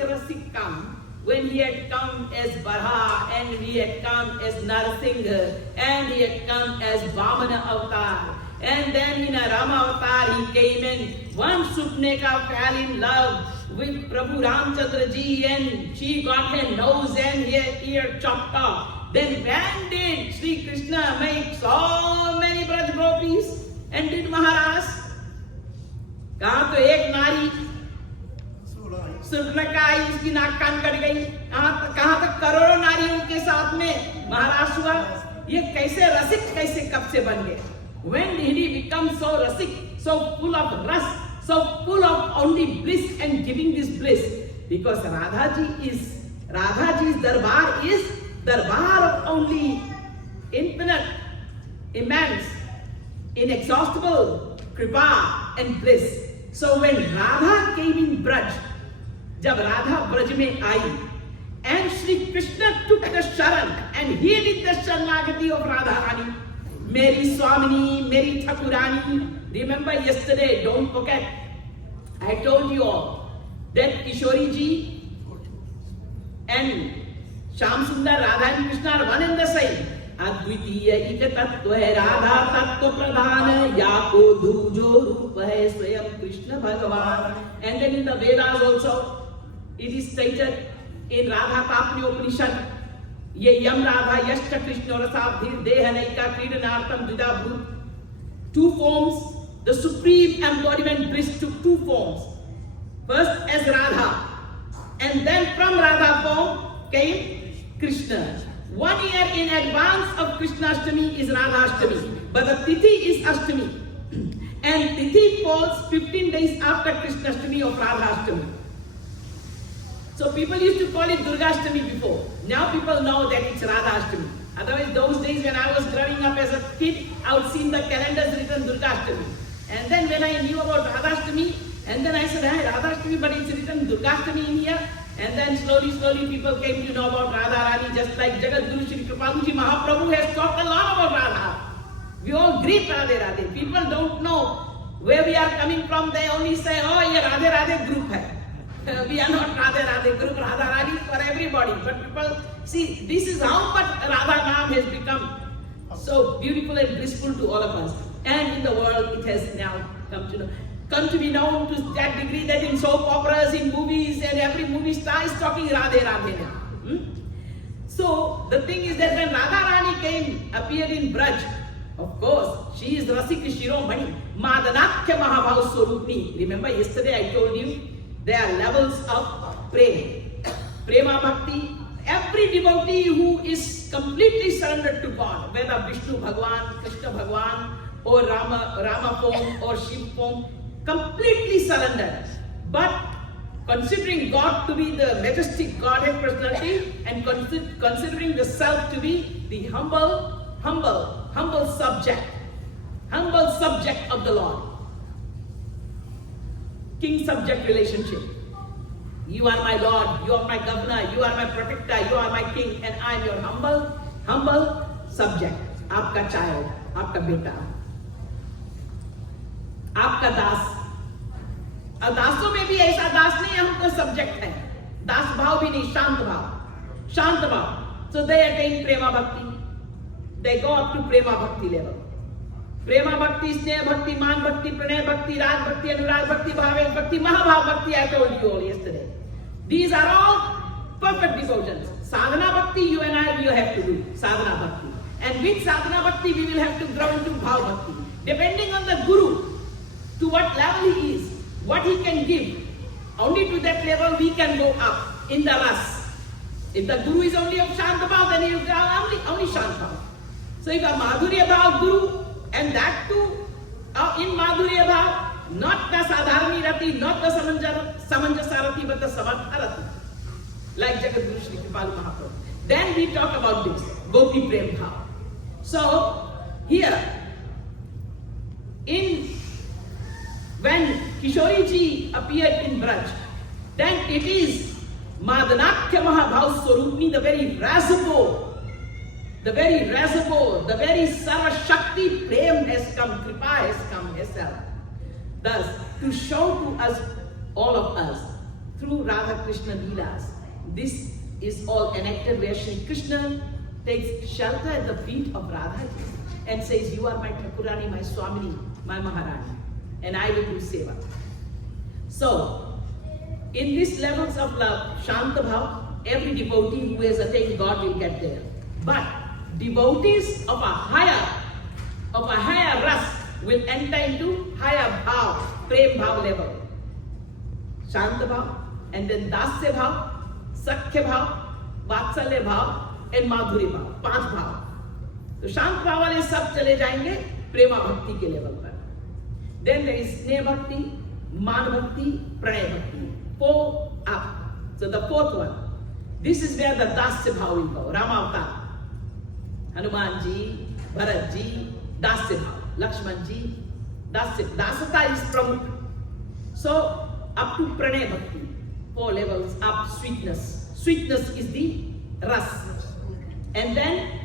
Rasik come when he had come as Barha and he had come as Narsingh and he had come as Vamana avatar. And then in a Rama avatar he came in. One Supneka fell in love with Prabhu Ramchandra ji and she got her nose and her ear chopped off. Then when did Sri Krishna make so many Braj gopis and did Maharaj? कहा तो एक नारी सुर्णकाई इसकी नाक कान cut गई, कहा तो करोड़ों नारियों के साथ में महाराज हुआ। ये कैसे रसिक कैसे कब से बन गए? When did he become so rasik, so full of ras, so full of only bliss and giving this bliss? Because Radhaji's darbar is darbar of only infinite, immense, inexhaustible kripa and bliss. So when Radha came in Braj, जब राधा ब्रज में आई, and Shri Krishna took the sharan and he did the Sharanagati of Radha Rani, Meri Swamini, Meri Thakurani. Remember yesterday, don't forget, I told you all that Kishori ji and Shyam Sundar, Radha and Krishna are one and the same. अद्वितीय एक तत्व है राधा तत्व प्रधान, या को दूजो रूप है स्वयं कृष्ण भगवान. And then in the Vedas also it is stated in Radha Tapni Upanishad, ये यम राधा यष्ट कृष्ण रसाब्धिर देह नैका क्रीडनार्थम द्विधा भूत. Two forms, the supreme embodiment bliss took two forms. First as Radha, and then from Radha form came Krishna. 1 year in advance of Krishnashtami is Radhashtami, but the Tithi is Ashtami. And Tithi falls 15 days after Krishnashtami of Radhashtami. So people used to call it Durgashtami before. Now people know that it's Radhashtami. Otherwise those days when I was growing up as a kid, I would see in the calendars written Durgashtami. And then when I knew about Radhashtami, and then I said, hey, Radhashtami, but it's written Durgashtami in here. And then slowly people came to know about Radha Rani, just like Jagadguru Shri Kripaluji Mahaprabhu has talked a lot about Radha. We all greet Radhe Radhe. People don't know where we are coming from. They only say, oh, yeah, Radhe Radhe group hai. We are not Radhe Radhe group. Radha Rani is for everybody. But people, see, this is how much Radha Naam has become so beautiful and blissful to all of us. And in the world, it has now come to be known to that degree that in soap operas, in movies, and every movie star is talking Radhe Radhe now. So the thing is that when Radha Rani appeared in Braj, of course, she is Rasik Shiromani, Madanakya Mahabhav Swarupni. Remember yesterday I told you, there are levels of Prema Bhakti. Every devotee who is completely surrendered to God, whether Vishnu Bhagwan, Krishna Bhagwan, or Rama form or Shiv form, completely surrendered. But considering God to be the majestic Godhead personality and considering the self to be the humble subject of the Lord. King-subject relationship. You are my Lord, you are my governor, you are my protector, you are my king, and I am your humble subject, आपका child, आपका बेटा, आपका दास। और दासों में भी ऐसा दास नहीं है हमको सब्जेक्ट है, दास भाव भी नहीं, शांत भाव, शांत भाव। So they attain prema bhakti, they go up to prema bhakti level. Prema bhakti, sneha bhakti, man bhakti, pranay bhakti, rag bhakti, anurag bhakti, bhavesh bhakti, mahabhav bhakti, I told you all yesterday. These are all perfect devotions. Sadhana bhakti, you and I, we have to do sadhana bhakti. And with sadhana bhakti, we will have to grow into bhav bhakti. Depending on the guru, to what level he is, what he can give, only to that level we can go up in the ras. If the guru is only of Shanta Bhav, then he will go only Shanta Bhav. So if a Madhurya Bhav guru, and that too in Madhurya Bhav, not the Sadharani Rati, not the Samanjasa Rati, but the Samartha Rati, like Jagadguru Shri Kripalu Mahaprabhu. Then we talk about this, Gopi Prem Bhav. So here, when Kishori Ji appeared in Braj, then it is Madanakya Mahabhav Swarupni, the very reservoir, the very Sarva Shakti Prem has come, Kripa has come herself. Thus, to show to us, all of us, through Radha Krishna Leelas, this is all enacted where Shri Krishna takes shelter at the feet of Radha and says, you are my Thakurani, my Swamini, my Maharani, and I will do seva. So, in these levels of love, Shanta Bhav, every devotee who has attained God will get there. But devotees of a higher ras will enter into higher Bhav, Prem Bhav level. Shanta Bhav, and then Dasya Bhav, Sakhya Bhav, Vatsalya Bhav, and Madhuri Bhav, 5 Bhav. तो शांत भाव वाले सब चले जाएंगे प्रेमा भक्ति के level पर. Then there is स्नेह भक्ति, मान भक्ति, प्रणय भक्ति. 4 up. So the 4th one. This is where the Dasya Bhav will go. Rama Avatar. Hanuman ji, Bharat ji, Dasya Bhav. Lakshman ji, Dasata is Pramukh. So up to Pranay Bhakti. 4 levels up, sweetness. Sweetness is the ras. And then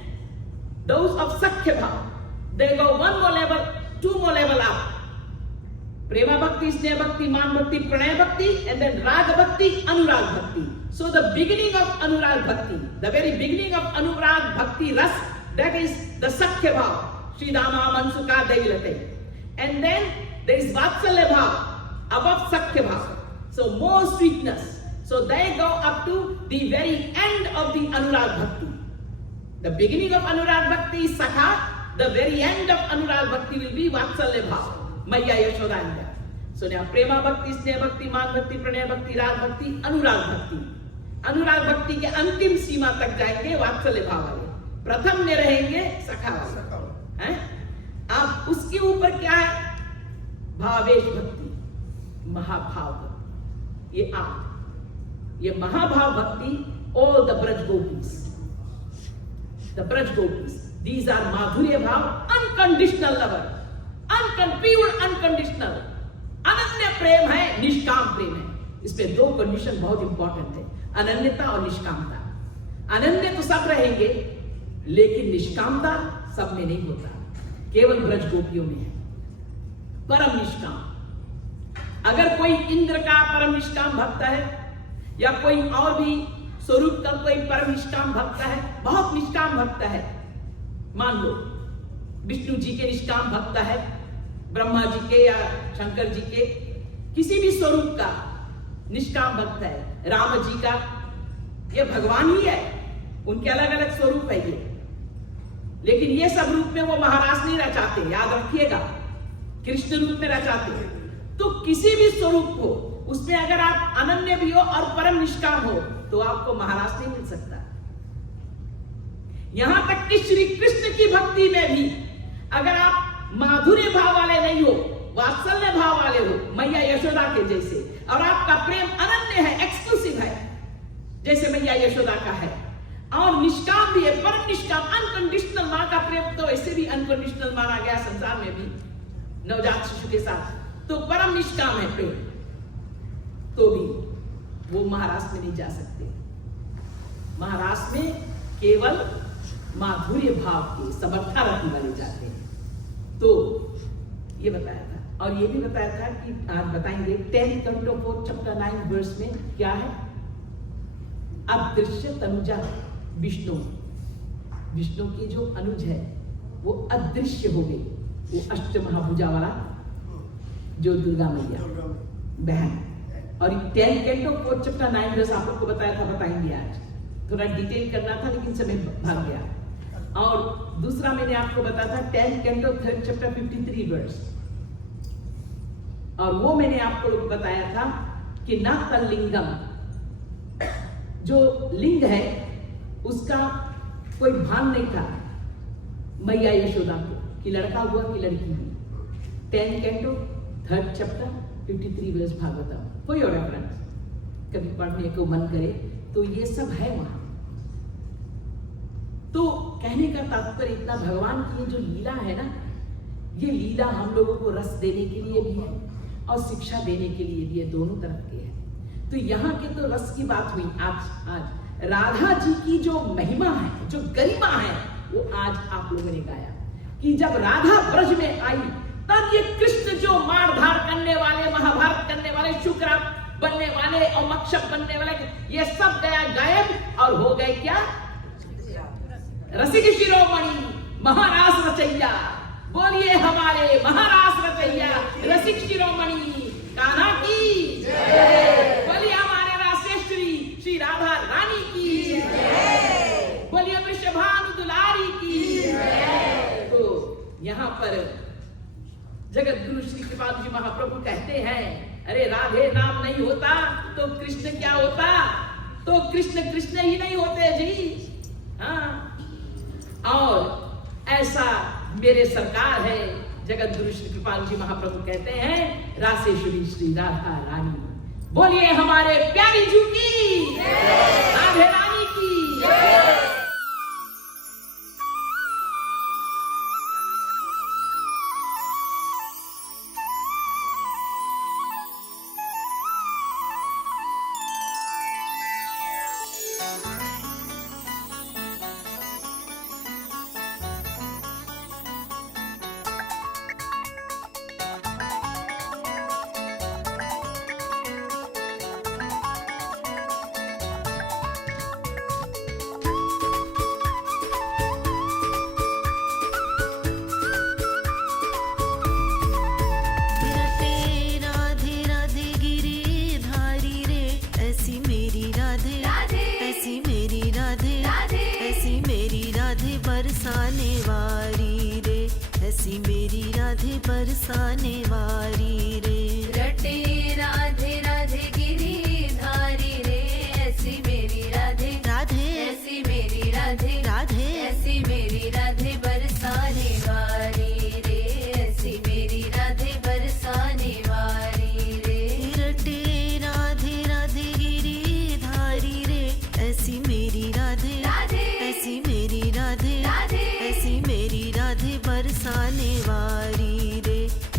those of Sakhya Bhav, they go 1 more level, 2 more level up. Prema Bhakti, Sneha Bhakti, Man Bhakti, Pranay Bhakti, and then Raga Bhakti, Anurag Bhakti. So the beginning of Anurag Bhakti, the very beginning of Anurag Bhakti Ras, that is the Sakhya Bhav, Sri Dama, Mansuka, Devilate. And then there is Vatsalya Bhav, above Sakhya Bhav. So more sweetness. So they go up to the very end of the Anurag Bhakti. The beginning of Anurag Bhakti is Sakha, the very end of Anurag Bhakti will be Vatsalya Bhav. Maya Yashodanya. So now Prema Bhakti, Sneha Bhakti, Man Bhakti, Pranay Bhakti, Rag Bhakti, Anurag Bhakti. Anurag Bhakti के अंतिम सीमा तक जाएंगे वात्सल्य भाव वाले. प्रथम में रहेंगे सखा वाले. हैं? अब उसके ऊपर क्या है? भावेश भक्ति, महाभाव भक्ति. ये महाभाव भक्ति, all the Braj Gopis. The Braj Gopis. These are Madhurya Bhav, unconditional lover. Pure unconditional. अनन्य प्रेम है, निष्काम प्रेम है. इसमें 2 कंडीशन बहुत इंपॉर्टेंट है, अनन्यता और निष्कामता. अनन्य तो सब रहेंगे, लेकिन निष्कामता सब में नहीं होता, केवल ब्रज गोपियों में है. परम निष्काम. अगर कोई इंद्र का परम निष्काम भक्त है, या कोई और भी स्वरूप का कोई परम निष्काम भक्त है, बहुत निष्काम भक्त है, मान लो विष्णु जी के निष्काम भक्त है, ब्रह्मा जी के या शंकर जी के किसी भी स्वरूप का निष्काम भक्त है, राम जी का, ये भगवान ही है, उनके अलग अलग स्वरूप है ये. लेकिन ये सब रूप में वो महाराज नहीं रचाते, याद रखिएगा, कृष्ण रूप में रचाते. तो किसी भी स्वरूप हो, उसमें अगर आप अनन्य भी हो और परम निष्काम हो, तो आपको महाराज नहीं मिल सकता. यहां तक कि श्री कृष्ण की भक्ति में भी अगर आप माधुर्य भाव वाले नहीं हो, वात्सल्य भाव वाले हो, मैया यशोदा के जैसे, और आपका प्रेम अनन्य है, एक्सक्लूसिव है, जैसे मैया यशोदा का है, और निष्काम भी है, परम निष्काम, अनकंडीशनल. मां का प्रेम तो ऐसे भी अनकंडीशनल माना गया संसार में भी, नवजात शिशु के साथ, तो परम निष्काम है प्रेम, तो भी वो महाराष्ट्र में नहीं जा सकते. महाराष्ट्र में केवल माधुर्य भाव के समर्था रखने वाले जाते हैं। तो ये बताया था, और ये भी बताया था कि आज बताएंगे 10 कैंटो 4 चैप्टर 9 वर्स में क्या है। अदृश्य तनुजा विष्णु, विष्णु की जो अनुज है वो अदृश्य हो गई, वो अष्टमहाभुजा वाला जो दुर्गा मैया बहन। और 10 कैंटो 4 चैप्टर 9 वर्स आप लोग को बताया था, बताएंगे आज। थोड़ा डिटेल करना था लेकिन समय भाग गया। और दूसरा मैंने आपको बताया था 10 कैंटो 3 चैप्टर 53 वर्स, और वो मैंने आपको बताया था कि न तल्लिंगम, जो लिंग है उसका कोई भान नहीं था मैया यशोदा को कि लड़का हुआ कि लड़की हुई। 10 canto 3 chapter 53 verse Bhagavatam, for your reference, कभी पढ़ने को मन करे तो ये सब है वहां। तो कहने का तात्पर्य इतना, भगवान की जो लीला है ना, ये लीला हम लोगों को रस देने के लिए भी है और शिक्षा देने के लिए भी है, दोनों तरफ के है। तो यहाँ के तो रस की बात हुई। आज राधा जी की जो महिमा है, जो गरिमा है, वो आज आप लोगों ने गाया कि जब राधा ब्रज में आई तब ये कृष्ण जो मारधार करने वाले, महाभारत करने वाले, शुक्र बनने वाले और मक्षक बनने वाले, ये सब गया गायब और हो गए क्या? रसिक शिरोमणि महारास रचैया। बोलिए हमारे महारास रचैया रसिक शिरोमणि कान्हा की जय। बोलिए हमारे रासेश्वरी श्री राधा रानी की जय। बोलिए वृषभानु दुलारी की जय। तो यहाँ पर जगत गुरु श्री कृपालु जी महाप्रभु कहते हैं, अरे राधे नाम नहीं होता तो कृष्ण क्या होता? तो कृष्ण कृष्ण ही नहीं होते जी। हाँ, और ऐसा मेरे सरकार है जगत गुरु श्री कृपालु जी महाप्रभु कहते हैं, रासेश्वरी श्री राधा रानी। बोलिए हमारे प्यारी जू की राधे रानी की। बरसाने वाली रे, रटे राधे राधे गिरिधारी रे, ऐसी मेरी राधे राधे, ऐसी मेरी राधे राधे, ऐसी मेरी राधे बरसाने वाली रे, ऐसी मेरी राधे बरसाने वाली रे। रटे राधे राधे गिरिधारी रे, ऐसी मेरी राधे राधे, ऐसी मेरी राधे राधे, ऐसी मेरी राधे बरसाने वाली,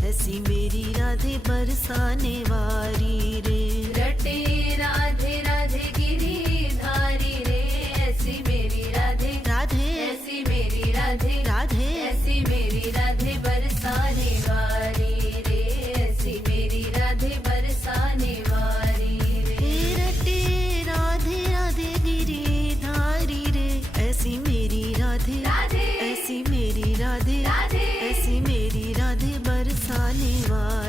ऐसी मेरी राधे बरसाने वाली रे। रटे राधे राधे गिरिधारी रे, ऐसी मेरी राधे राधे, ऐसी मेरी राधे राधे, ऐसी मेरी राधे बरसाने वाली रे, ऐसी मेरी राधे बरसाने वाली रे। रटे राधे राधे गिरिधारी रे, ऐसी मेरी राधे राधे, ऐसी मेरी राधे राधे, ऐसी मेरी राधे बरसाने वाली।